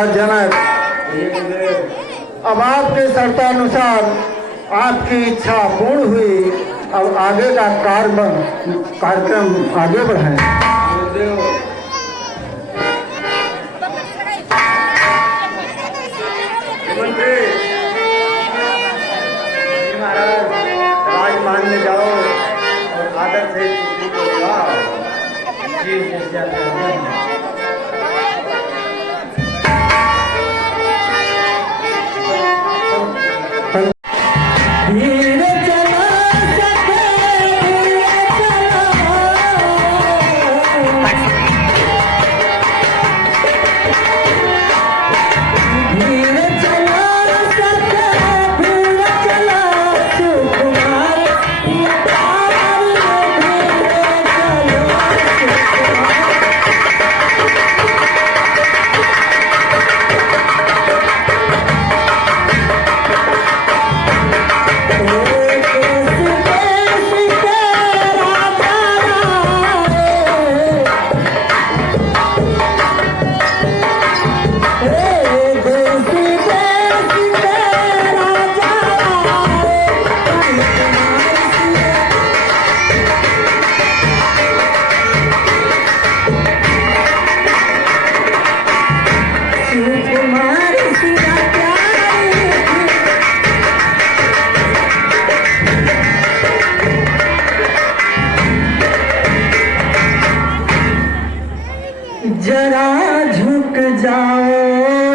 महाराज जनक, अब आपके शर्तानुसार आपकी इच्छा पूर्ण हुई। अब आगे का कार्यक्रम आगे बढ़ाएं। मंत्री महाराज राजमान में जाओ और आदर से पुत्री को बुलाओ। जी जैसे आप कहते हैं। जरा झुक जाओ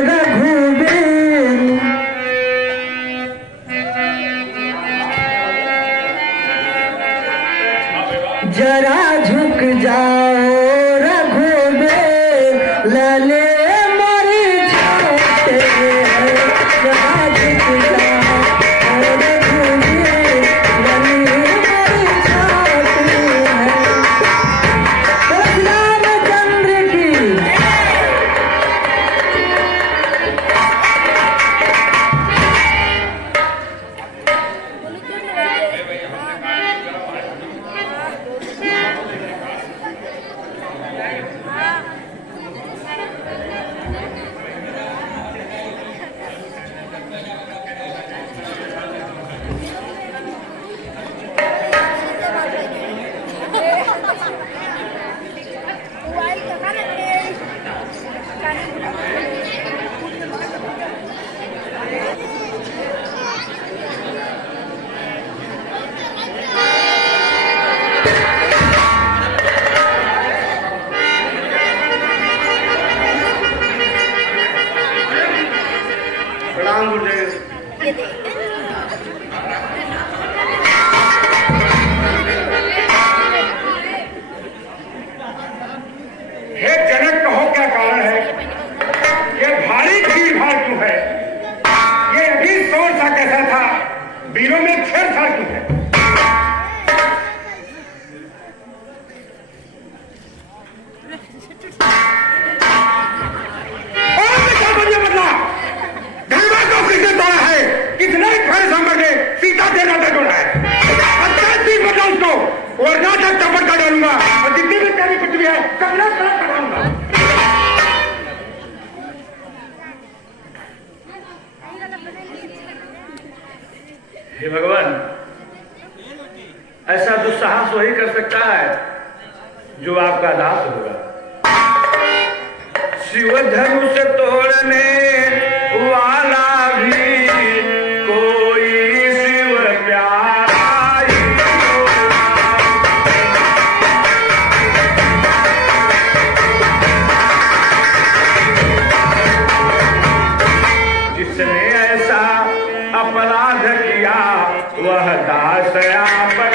रघुवीर, जरा झुक जाओ रघुवीर, लले मोरी छोटे हैं। जरा झुक जाओ रघुवीर, लले मोरी छोटे हैं। रामचंद्र की प्रणाम गुरुदेव। हे जनक, कहो क्या कारण है? ये भारी भीड़ भाड़ क्यों है? ये अभी शोर सा कैसा था? वीरों में छेड़छाड़ क्यों है? कितने घर संभल के सीता देना जोड़ा है? 50 दिन बता उसको और नाटक चपट कर डालूंगा और जितनी भी तेरी कुछ भी है कमरा कलर कराऊंगा। हे भगवान, ऐसा दुस्साहस वही कर सकता है जो आपका दास होगा। शिव धनुष तोड़ने वाला भी कोई शिव प्यारा ही जिसने ऐसा अपराध किया वह दास आपका।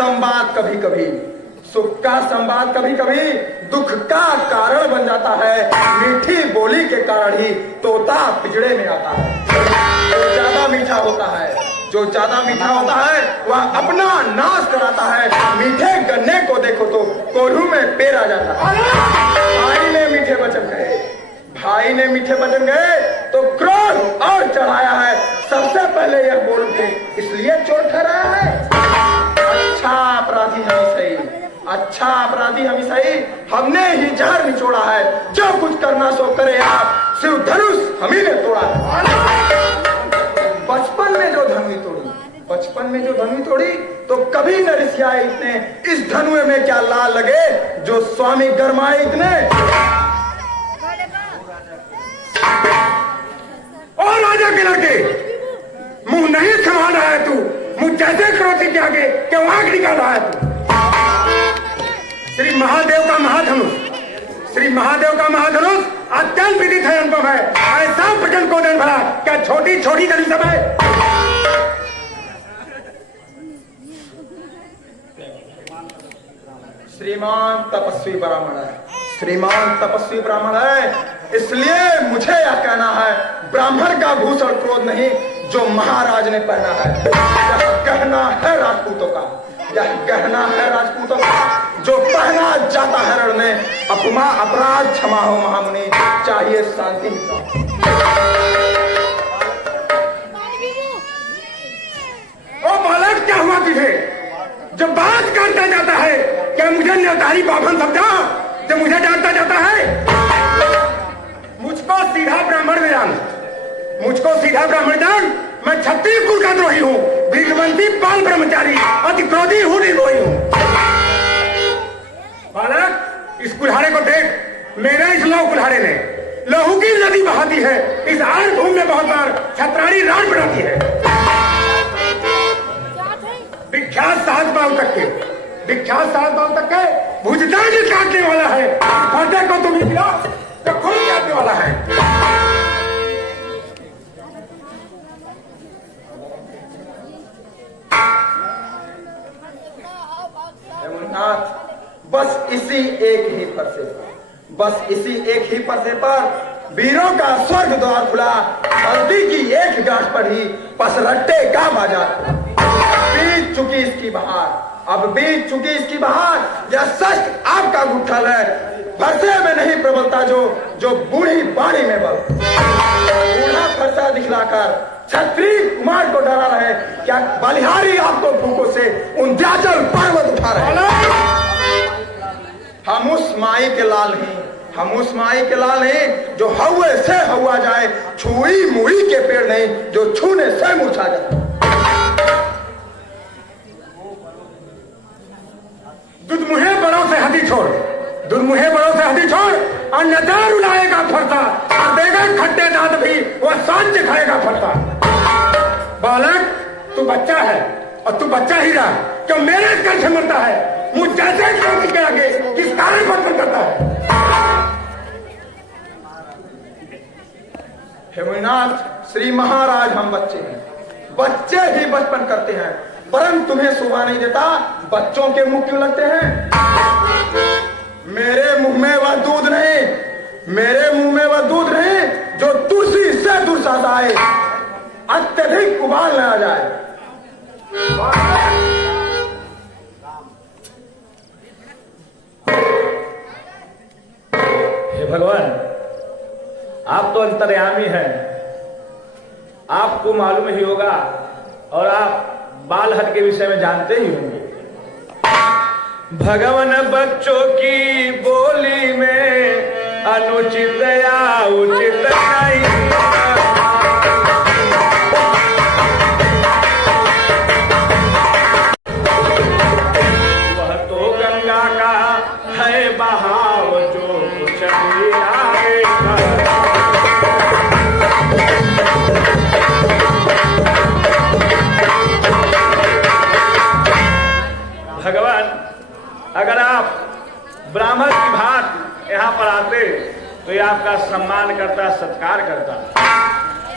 संवाद कभी कभी, सुख का संवाद कभी कभी दुख का कारण बन जाता है। मीठी बोली के कारण ही तोता पिंजड़े में आता है। जो ज्यादा मीठा होता है, जो ज्यादा मीठा होता है वह अपना नाश कराता है। मीठे गन्ने को देखो तो कोल्हू में पेड़ आ जाता है। भाई ने मीठे वचन कहे, भाई ने मीठे वचन गए तो क्रोध और चढ़ाया है। सबसे पहले यह बोल उठे इसलिए चोर ठहराया है। अच्छा अपराधी हम सही, अच्छा अपराधी हम सही, हमने ही जहर निचोड़ा है। जो कुछ करना सो करे आप, शिव धनुष हम ही ने तोड़ा है। बचपन में जो धनुष तोड़ी, बचपन में जो धनुष तोड़ी तो कभी न रिसियाए इतने। इस धनुए में क्या लाल लगे जो स्वामी गरमाए इतने। और राजा के लड़के मुंह नहीं संभाल रहा है तू, मुंह जैसे क्रोधी के आगे क्यों आग निकाल रहा है तू। श्री महादेव का महाधनुष, श्री महादेव का महाधनुष अत्यंत विदित है, अनुभव है। ऐसा भजन को दिन भरा क्या छोटी छोटी धनुष सब है। श्रीमान तपस्वी ब्राह्मण है, श्रीमान तपस्वी ब्राह्मण है। इसलिए मुझे यह कहना है ब्राह्मण का भूषण क्रोध नहीं जो महाराज ने पहना है। यह गहना है राजपूतों का, यह गहना है राजपूतों का जो पहना जाता है रण में। अपमा अपराध क्षमा हो महामुनि, चाहिए शांति। ओ बालक क्या हुआ तुझे जो बात करता जाता है? क्या मुझे न्यौतारी बाभन समझा जो मुझे डांटता जाता है? मुझको सीधा ब्राह्मण में जान, मुझको सीधा ब्राह्मण जान। मैं छत्तीस कुल का द्रोही हूँ, भीखवंती पाल ब्रह्मचारी, अति क्रोधी हूँ, निर्मोही हूँ। बालक इस कुल्हाड़े को देख, मेरे इस लौ कुल्हाड़े ने लहू की नदी बहाती है। इस आड़ भूमि में बहुत बार छत्रारी राज बनाती है। विख्यात सात बाल तक के, विख्यात सात बाल तक के भुजदार काटने वाला है। फटे को तुम गिरा तो खुद काटने वाला है। बस इसी एक ही फरसे पर, बस इसी एक ही फरसे पर वीरों का स्वर्ग द्वार खुला। हल्दी की एक गांठ पर ही पसरट्टे का बाजार। बीत चुकी इसकी बहार, अब बीत चुकी इसकी बहार। यह सच आपका गुठल है, फरसे में नहीं प्रबलता जो बूढ़ी बाणी में बल। बूढ़ा फरसा दिखलाकर क्षत्रिय कुमार को डरा रहे, क्या बलिहारी आपको भूखों से उन द्याचल पर्वत उठा रहे। हम उस माई के लाल हैं, हम उस माई के लाल हैं जो हवा से हवा जाए। छुई मुई के पेड़ नहीं जो छूने से मुरझा जाए। दुधमुहे बड़ों से हदी छोड़, दुधमुहे बड़ों से हदी छोड़, और नजर उड़ाएगा फरता और देगा खट्टे दांत भी वह सांच खाएगा फरता। बालक तू बच्चा है और तू बच्चा ही रहा, क्यों मेरे कर से मरता है? मुझ जैसे क्रोधी के आगे किस कारण बचपन करता है? हेमनाथ श्री महाराज, हम बच्चे हैं, बच्चे ही बचपन करते हैं, परंतु तुम्हें शोभा नहीं देता बच्चों के मुंह क्यों लगते हैं? मेरे मुंह में वह दूध नहीं, मेरे मुंह में वह दूध नहीं जो तुलसी से दुर्साद आए, अत्यधिक उबाल न आ जाए। हे भगवान, आप तो अंतर्यामी हैं, आपको मालूम ही होगा और आप बालहट के विषय में जानते ही होंगे। भगवान बच्चों की बोली में अनुचित या उचित नहीं। वह तो गंगा का है बहाव जो कुछ भी आएगा। भगवान, अगर आप ब्राह्मण की भांति यहाँ पर आते तो ये आपका सम्मान करता, सत्कार करता,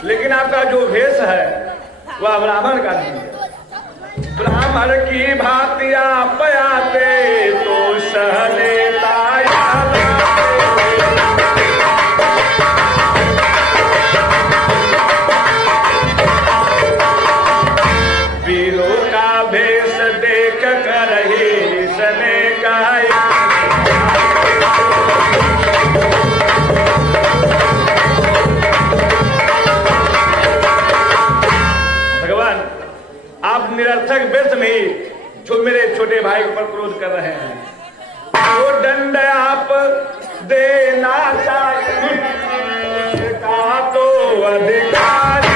लेकिन आपका जो भेष है वह ब्राह्मण का नहीं है। ब्राह्मण की भातिया पयाते तो सहले लाया वीरों का भेष देख कर ही सने गाया। भगवान आप निरर्थक व्यर्थ में जो मेरे छोटे भाई पर क्रोध कर रहे हैं, वो दंड आप देना चाहिए का तो अधिकारी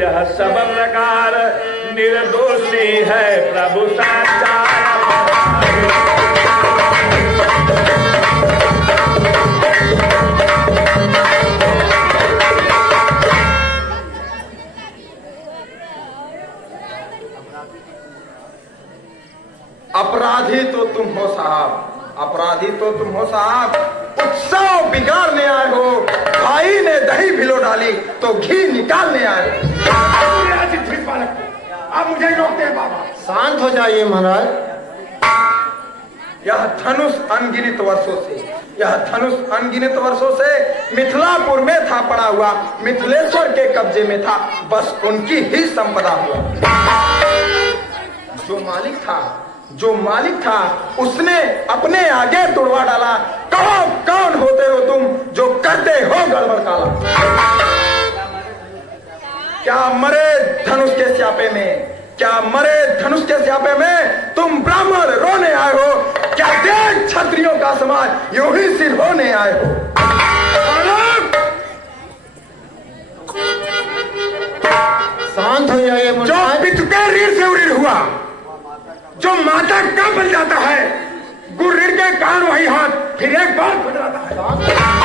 यह सब प्रकार निर्दोषी है प्रभु साचा। अपराधी तो तुम हो साहब, अपराधी तो तुम हो साहब। उत्सव बिगाड़ने आए हो, भाई ने दही भिलो डाली तो घी निकालने आए हो। आप मुझे रोकते हैं बाबा। शांत हो जाइए महाराज। यह धनुष अनगिनत वर्षों से, यह धनुष अनगिनत वर्षों से मिथिलापुर में था पड़ा हुआ, मिथिलेश्वर के कब्जे में था, बस उनकी ही संपदा हुआ। जो मालिक था उसने अपने आगे तुड़वा डाला। कहो कौन होते हो तुम जो करते हो गड़बड़ काला? क्या मरे धनुष के स्यापे में, क्या मरे धनुष के स्यापे में तुम ब्राह्मण रोने आए हो? क्या देख क्षत्रियों का समाज यूं ही सिर होने आए हो? शांत हो जाइए जो महाराज। पितुके रीढ़ से उड़ीढ़ हुआ, जो माता का बन जाता है, गुर्रीढ़ के कारण वही हाथ फिर एक बार खुजलाता है।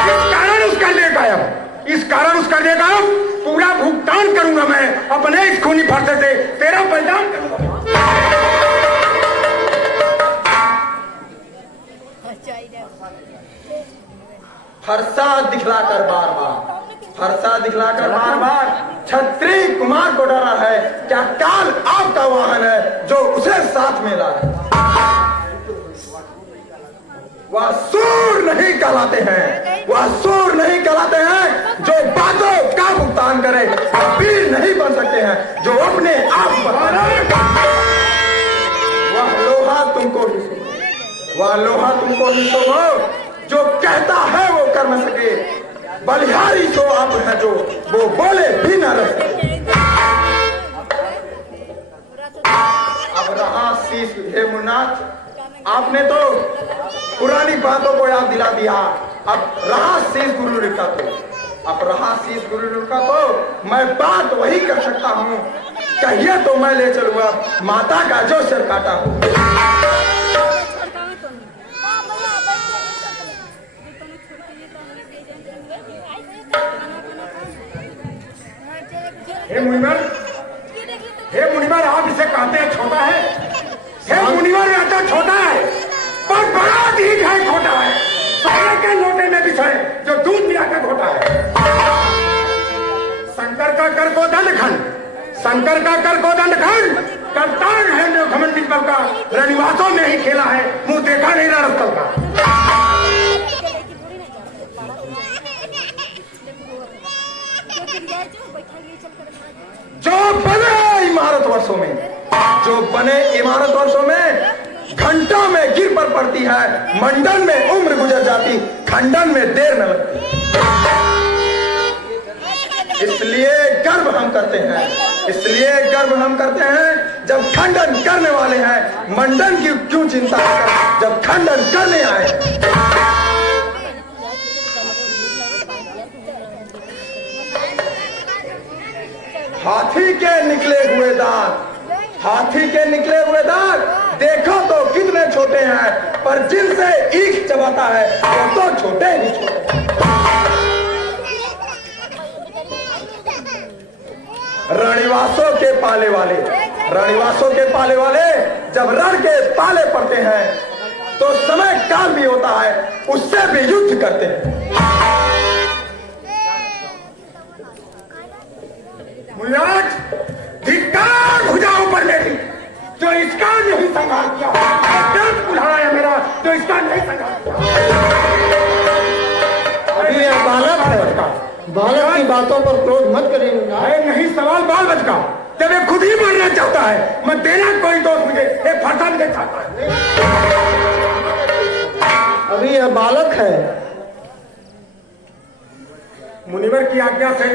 इस कारण उसका ले गायब, इस कारण उसका ले गायब। पूरा भुगतान करूंगा मैं अपने इस खूनी फरसे से, तेरा बलिदान करूंगा। फरसा दिखलाकर बार बार, फरसा दिखलाकर बार बार क्षत्रिय कुमार को डरा है। क्या काल आपका वाहन है जो उसे साथ में ला है? वह सूर नहीं कहलाते हैं, वह सूर नहीं कहलाते हैं जो बातों का भुगतान करे। वीर नहीं बन सकते हैं जो अपने आप वह लोहा तुमको ही, वह लोहा तुमको ही तो हो जो कहता है वो कर न सके। बलिहारी तो आप है जो वो बोले भी न रह सके। अब रहा शीश हे मुन्नाथ, आपने तो पुरानी बातों को याद दिला दिया। अब रहा शीश गुरु का तो, अब रहा शीश गुरु का तो मैं बात वही कर सकता हूँ। कहिए तो मैं ले चलूंगा माता का जो सिर काटा हूँ। हे मुनिवर, हे मुनिवर, आप इसे कहते हैं छोटा है? हे मुनिवर, रहता छोटा है पर बड़ा ठीक है, छोटा है। सोने के लोटे में बिछे जो दूध पिया कर घोटा है। शंकर का कर को दंड खंड, शंकर का कर को दंड खंड, करतान है जो घमंड पिंपल का, रनिवासों में ही खेला है, मुंह देखा नहीं रहा रस्तल का। जो बने इमारत वर्षों में, जो बने इमारत वर्षों में घंटों में गिर पर पड़ती है, मंडन में उम्र गुजर जाती, खंडन में देर न लगती। इसलिए गर्व हम करते हैं, इसलिए गर्व हम करते हैं जब खंडन करने वाले हैं। मंडन की क्यों चिंता कर जब खंडन करने आए। हाथी के निकले हुए दांत, हाथी के निकले हुए दांत देखो तो कितने छोटे हैं, पर जिनसे ईख चबाता है वो तो छोटे ही छोटे। रणिवासों के पाले वाले, रणिवासों के पाले वाले जब रण के पाले पड़ते हैं तो समय काल भी होता है, उससे भी युद्ध करते हैं। मुनिराज, धिक्कार भुजाओं पर मेरी, जो इसका नहीं संघार किया, दर्द बुलाया मेरा, जो इसका नहीं संघार किया। अभी यह बालक है, बालक की बातों पर क्रोध मत करिए मुन्ना। है नहीं सवाल बाल बच का, जब ये खुद ही मरना चाहता है, मैं देना कोई दोस्त मुझे, ये फंसा मुझे चाहता है। अभी यह बालक है। मुनिवर की आज्ञा से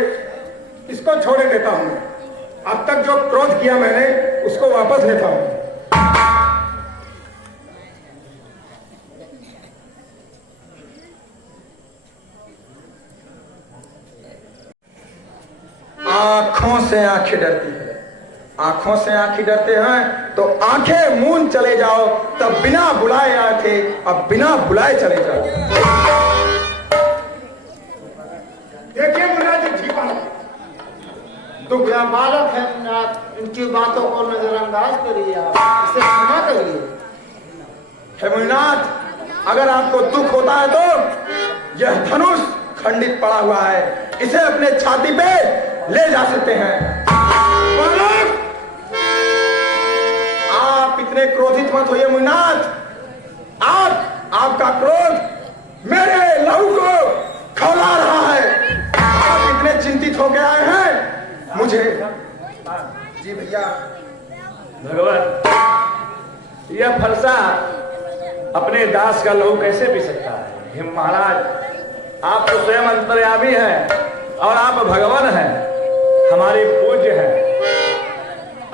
इसको छोड़े देता हूं। अब तक जो क्रोध किया मैंने, उसको वापस लेता हूं। आंखों से आंखें डरती है, आंखों से आंखें डरते हैं तो आंखें मूंद चले जाओ, तब बिना बुलाए आए थे, अब बिना बुलाए चले जाओ। देखिए मुन्ना जी, ठीक है, तो यह बालक है मुन्ना, इनकी बातों को नजरअंदाज करिए, आप इसे क्षमा करिए। हे मुनिनाथ, अगर आपको दुख होता है तो यह धनुष खंडित पड़ा हुआ है, इसे अपने छाती पे ले जा सकते हैं। बालक, आप इतने क्रोधित मत होइए मुनिनाथ। आपका क्रोध मेरे लहू को खौला रहा है। आप इतने चिंतित होकर आए हैं मुझे। जी भैया। भगवान, यह फरसा अपने दास का लहू कैसे पी सकता है? हे महाराज, आप तो स्वयं अंतर्यामी हैं और आप भगवान हैं, हमारे पूज्य हैं।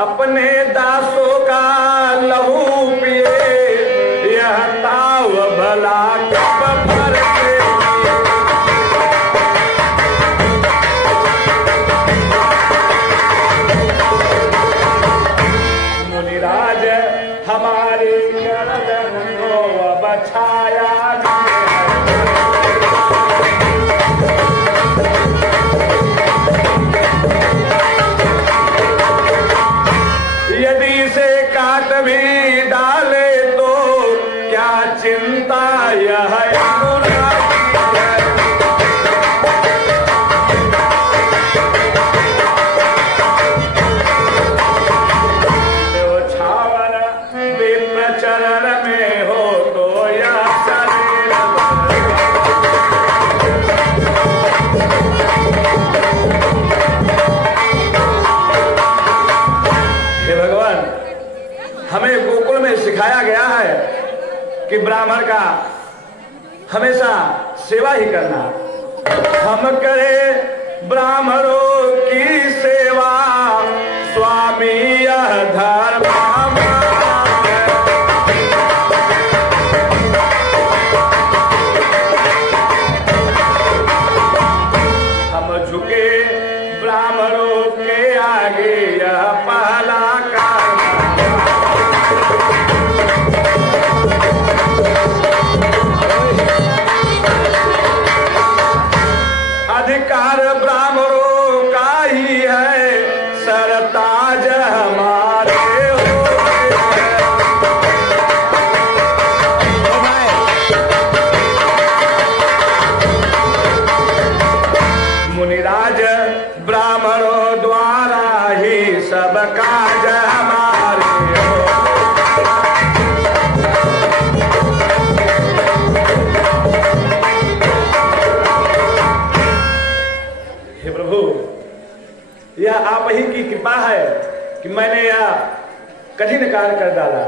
अपने दासों का लहू पिए, यह ताव भला कब भरते। मुनिराज हमारे गर्दन को अब छाया भी डाले तो क्या चिंता यह छावन विप्रचरण में हो तो यह हे भगवान, हमें गोकुल में सिखाया गया है कि ब्राह्मण का हमेशा सेवा ही करना। हम करें ब्राह्मणों की सेवा, स्वामी यह धर्म हम झुके ब्राह्मणों के आगे, यह पहला अधिकार ब्राह्मणों का ही है, सरताज हमारे हो। मुनिराज, ब्राह्मणों द्वारा ही सब काज हमारे हो। यह आप ही की कृपा है कि मैंने यह कठिन कार्य कर डाला।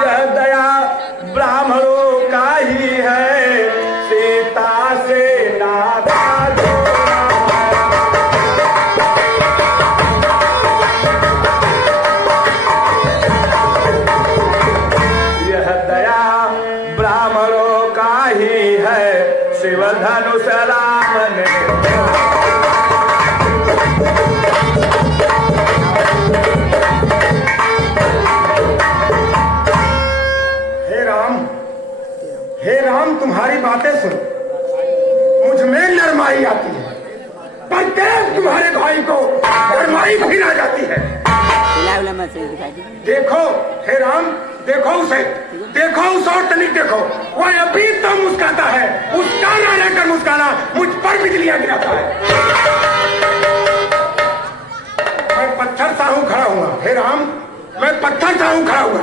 यह दया ब्राह्मणों का ही है, सीता से नाता यह दया ब्राह्मणों का ही है, शिव धनुष राम ने। हे राम, तुम्हारी बात होना चाहिए दिखाई दी। देखो हे राम, देखो उसे, देखो उस और तनिक देखो, वो अभी तो मुस्कुराता है, उसका ना रहकर मुस्कुराना मुझ पर बिजलियां गिराता है। मैं पत्थर सा हूं खड़ा हुआ, हे राम मैं पत्थर सा हूं खड़ा हुआ,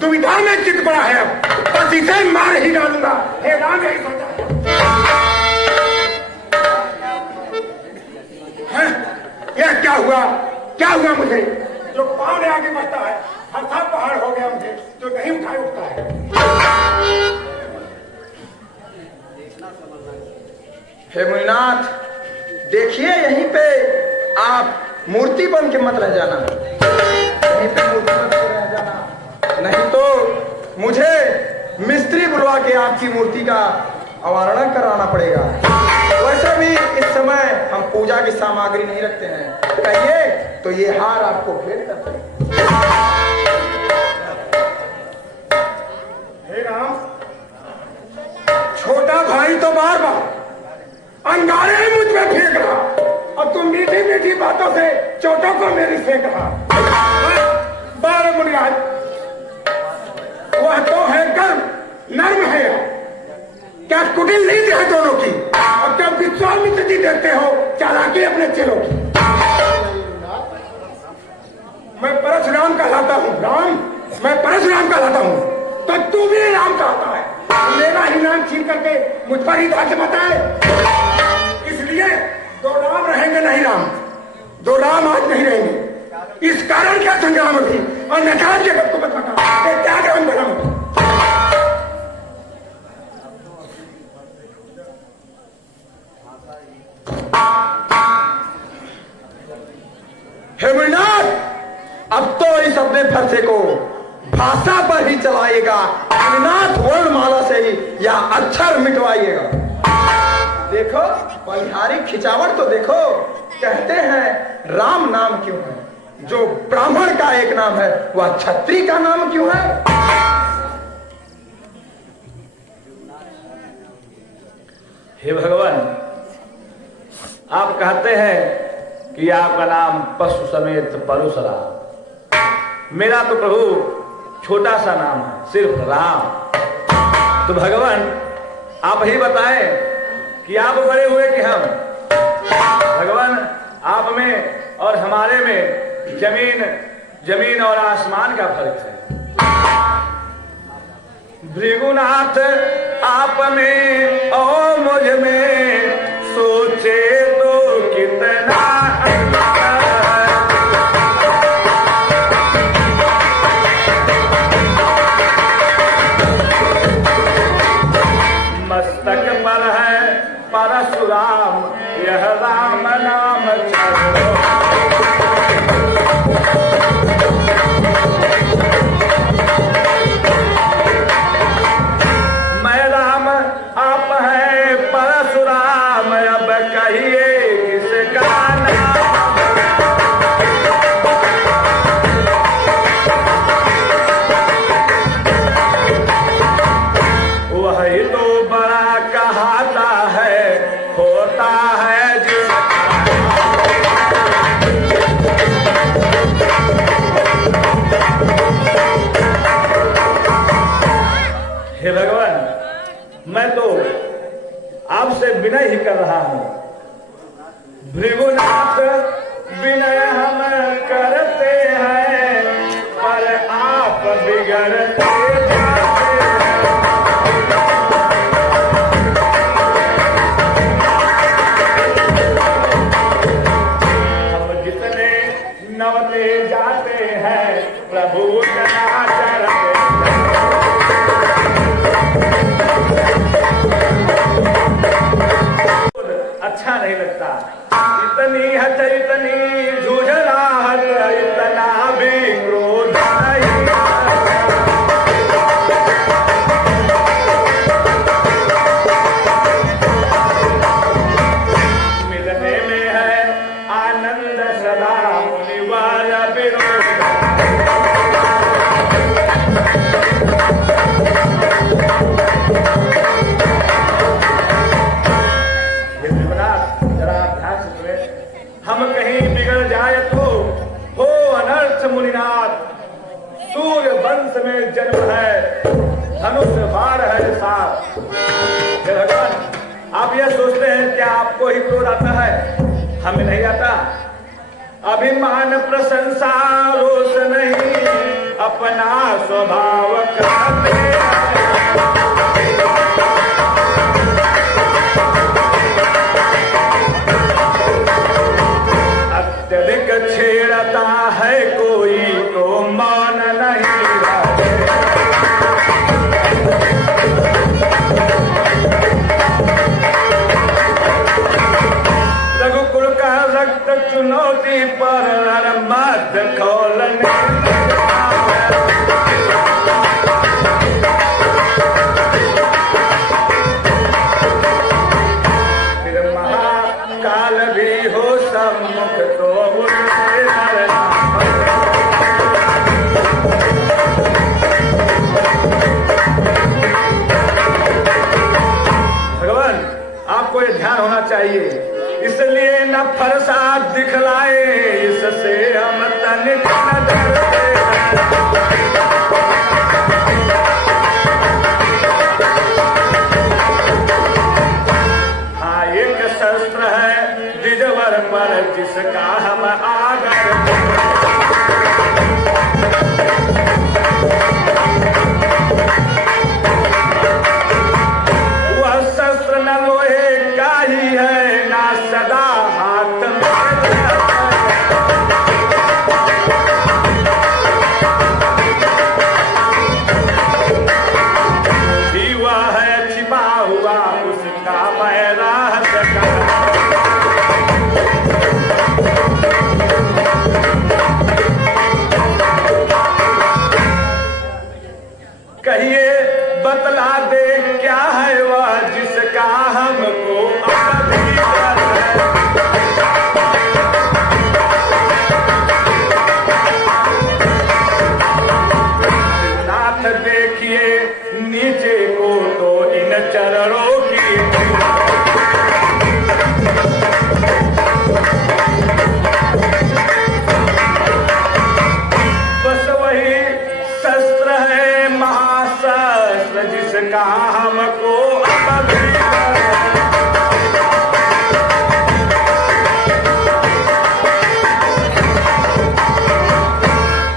दुविधा में चित पड़ा है, अब बस इसे मार ही डालूंगा। हे राम यही सोचा है। यह क्या हुआ, क्या हुआ मुझे? जो पांव ले आगे बढ़ता है हर साल पहाड़ हो गया मुझे, जो नहीं उठाए उठता है। हे मुनिनाथ, देखिए यहीं पे आप मूर्ति बन के मत रह जाना, यहीं पे मूर्ति बन के रह जाना, नहीं तो मुझे मिस्त्री बुलवा के आपकी मूर्ति का अवधारण कराना पड़ेगा। वैसे भी इस समय हम पूजा की सामग्री नहीं रखते हैं, कहिए तो ये हार आपको भेंट करते हैं। हे राम, छोटा भाई तो बार बार अंगारे ही मुझ में फेंक रहा, और तुम मीठी मीठी बातों से चोटों को मेरी फेंक रहा। बार मुनिराज, वह तो है गर्म, नर्म है, क्या कुटिल नीति है दोनों की, और क्या विश्वामित्र जी देखते हो चालाकी अपने चेलों की। मैं परशुराम कहलाता हूँ, राम मैं परशुराम कहलाता हूँ, तो तू भी राम कहता है, मेरा ही नाम छीन करके मुझ पर ही धाक बताए। इसलिए दो राम रहेंगे नहीं राम, दो राम आज नहीं रहेंगे। इस कारण क्या संग्राम थी और नकार जगत को बता त्याग एवं धर्म। हे मुनिनाथ, अब तो इस अपने फरसे को भाषा पर ही चलाइएगा, मुनिनाथ वर्णमाला से ही या अक्षर मिटवाइएगा। देखो बलिहारी खिंचावट तो देखो, कहते हैं राम नाम क्यों है, जो ब्राह्मण का एक नाम है वह क्षत्रिय का नाम क्यों है। हे भगवान, आप कहते हैं कि आपका नाम पशु समेत परशुराम, मेरा तो प्रभु छोटा सा नाम है, सिर्फ राम। तो भगवान आप ही बताएं कि आप बड़े हुए कि हम। भगवान आप में और हमारे में जमीन और आसमान का फर्क है। भृगुनाथ आप में और मुझ में सोचे तो कितना मस्तक पर है परशुराम, यह राम नाम चलो। मैं राम आप है परशुराम, अब कहिए किसका नाम। वही तो बड़ा कहाता है, होता है जिसका। हे भगवान, मैं तो आपसे विनय ही कर रहा हूं। भृगुनाथ विनय हम करते हैं, पर आप बिगड़ते जाते हैं। हम जितने नवते जाते हैं, प्रभु का चरण अच्छा नहीं लगता। इतनी हट इतनी झुझलाहट, इतना भी क्रोध नहीं। मिलने में है आनंद सदा, मुनिवार विरोध। हम कहीं बिगड़ जाए तो में जन्म है, धनुष बाण है साफ। हे भगवान, आप यह सोचते हैं क्या आपको ही क्रोध आता है, हमें नहीं आता? अभिमान प्रशंसा रोष नहीं, अपना स्वभाव करते अत्यधिक छेड़ता है कोई तो मान नहीं रहते। रघुकुल का रक्त चुनौती पर मत खोलने फिर महाकाल भी हो सम्मुख तो उनसे लड़ना। भगवान, आपको ये ध्यान होना चाहिए, इसलिए न फरसा दिखलाए, इससे हम तनिक न डरते। हाँ, एक शस्त्र है द्विजवर पर जिसका हम आदर वह शस्त्र न लोहे का ही है, ना सदा हाथ में जीवा है छिपा हुआ, उसका मैं राह सका। कहिए बतला दे क्या है वह जिसका हमको अधिकार है। नाथ देखिए नीचे को तो इन चरणों की बस वही शस्त्र है महाशस्त्र जिसका हमको अधिकार है।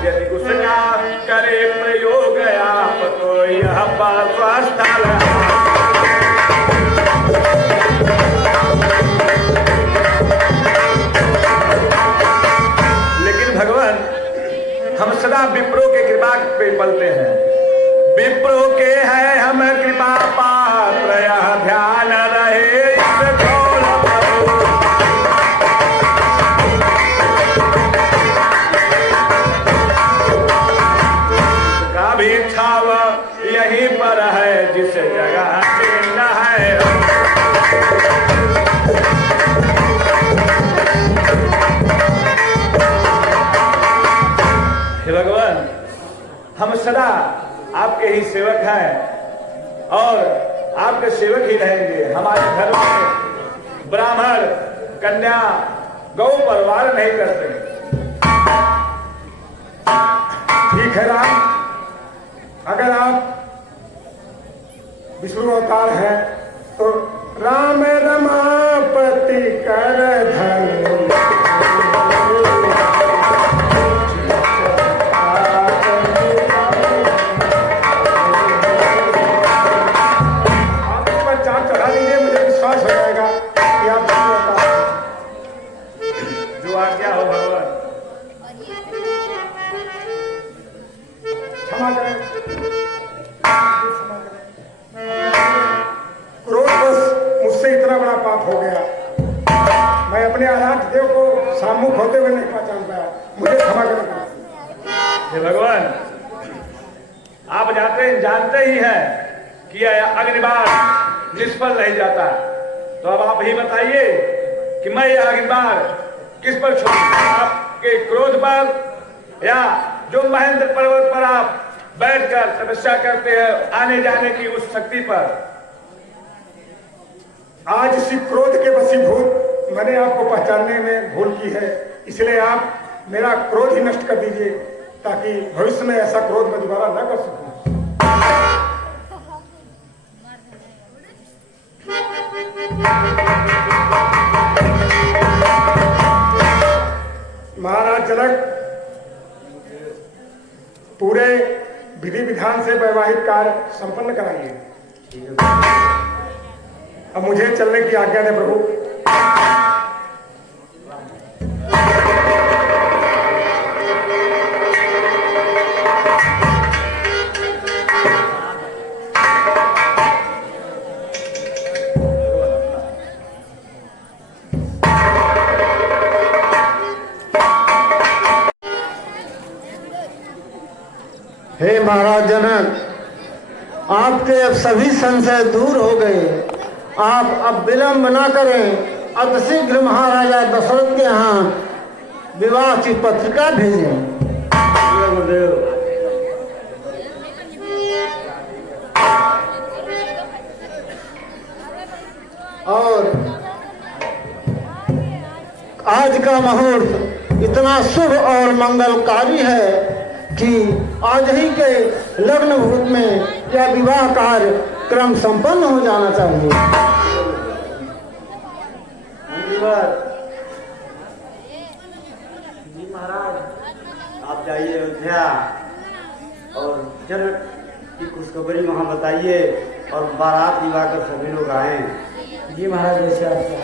यदि उसका करे प्रयोग आप तो यह पार्श्वस्थल है। लेकिन भगवान, हम सदा विप्रो के कृपा पे पलते हैं। विप्रो के है हम कृपा पात्र, यह ध्यान रहे इस गौर पर। उसका भी छाव यहीं पर है जिस जगह चिन्ह है। हे भगवान, हम सदा आपके ही सेवक हैं और आपके सेवक ही रहेंगे। हमारे घर में ब्राह्मण कन्या गौ परवार नहीं करते। ठीक है राम, अगर आप विष्णु अवतार हैं तो राम रमापति कर धन चढ़ा दीजिए, मुझे विश्वास हो जाएगा कि आप विष्णु अवतार हैं। जो आज्ञा हो भगवान। क्षमा करें, क्रोधवश मुझसे इतना बड़ा पाप हो गया। मैं अपने आराध्य देव को सम्मुख होते हुए नहीं पहचान पाया, मुझे क्षमा करें। हे भगवान, आप जानते ही हैं कि यह अग्निबाण निष्फल नहीं जाता। तो अब आप ही बताइए कि मैं यह अग्निबाण किस पर छोड़ूं, आपके क्रोध पर या जो महेंद्र पर्वत पर आप बैठकर तपस्या करते हैं आने जाने की उस शक्ति पर? आज इसी क्रोध के वशीभूत मैंने आपको पहचानने में भूल की है, इसलिए आप मेरा क्रोध ही नष्ट कर दीजिए ताकि भविष्य में ऐसा क्रोध मैं दोबारा न कर सकूं। महाराज जनक, पूरे विधि विधान से वैवाहिक कार्य संपन्न कराइए। अब मुझे चलने की आज्ञा दें प्रभु। हे महाराज जनक, आपके अब सभी संशय दूर हो गए। आप अब विलंब न करें, अतिशीघ्र महाराजा दशरथ के यहाँ विवाह की पत्रिका भेजें। और आज का मुहूर्त इतना शुभ और मंगलकारी है कि आज ही के लग्न मुहूर्त में यह विवाह कार्य क्रम संपन्न हो जाना चाहिए। जी महाराज, आप जाइए अयोध्या और जनक की खुशखबरी वहाँ बताइए और बारात विवाह कर सभी लोग आए। जी महाराज, जैसे आपको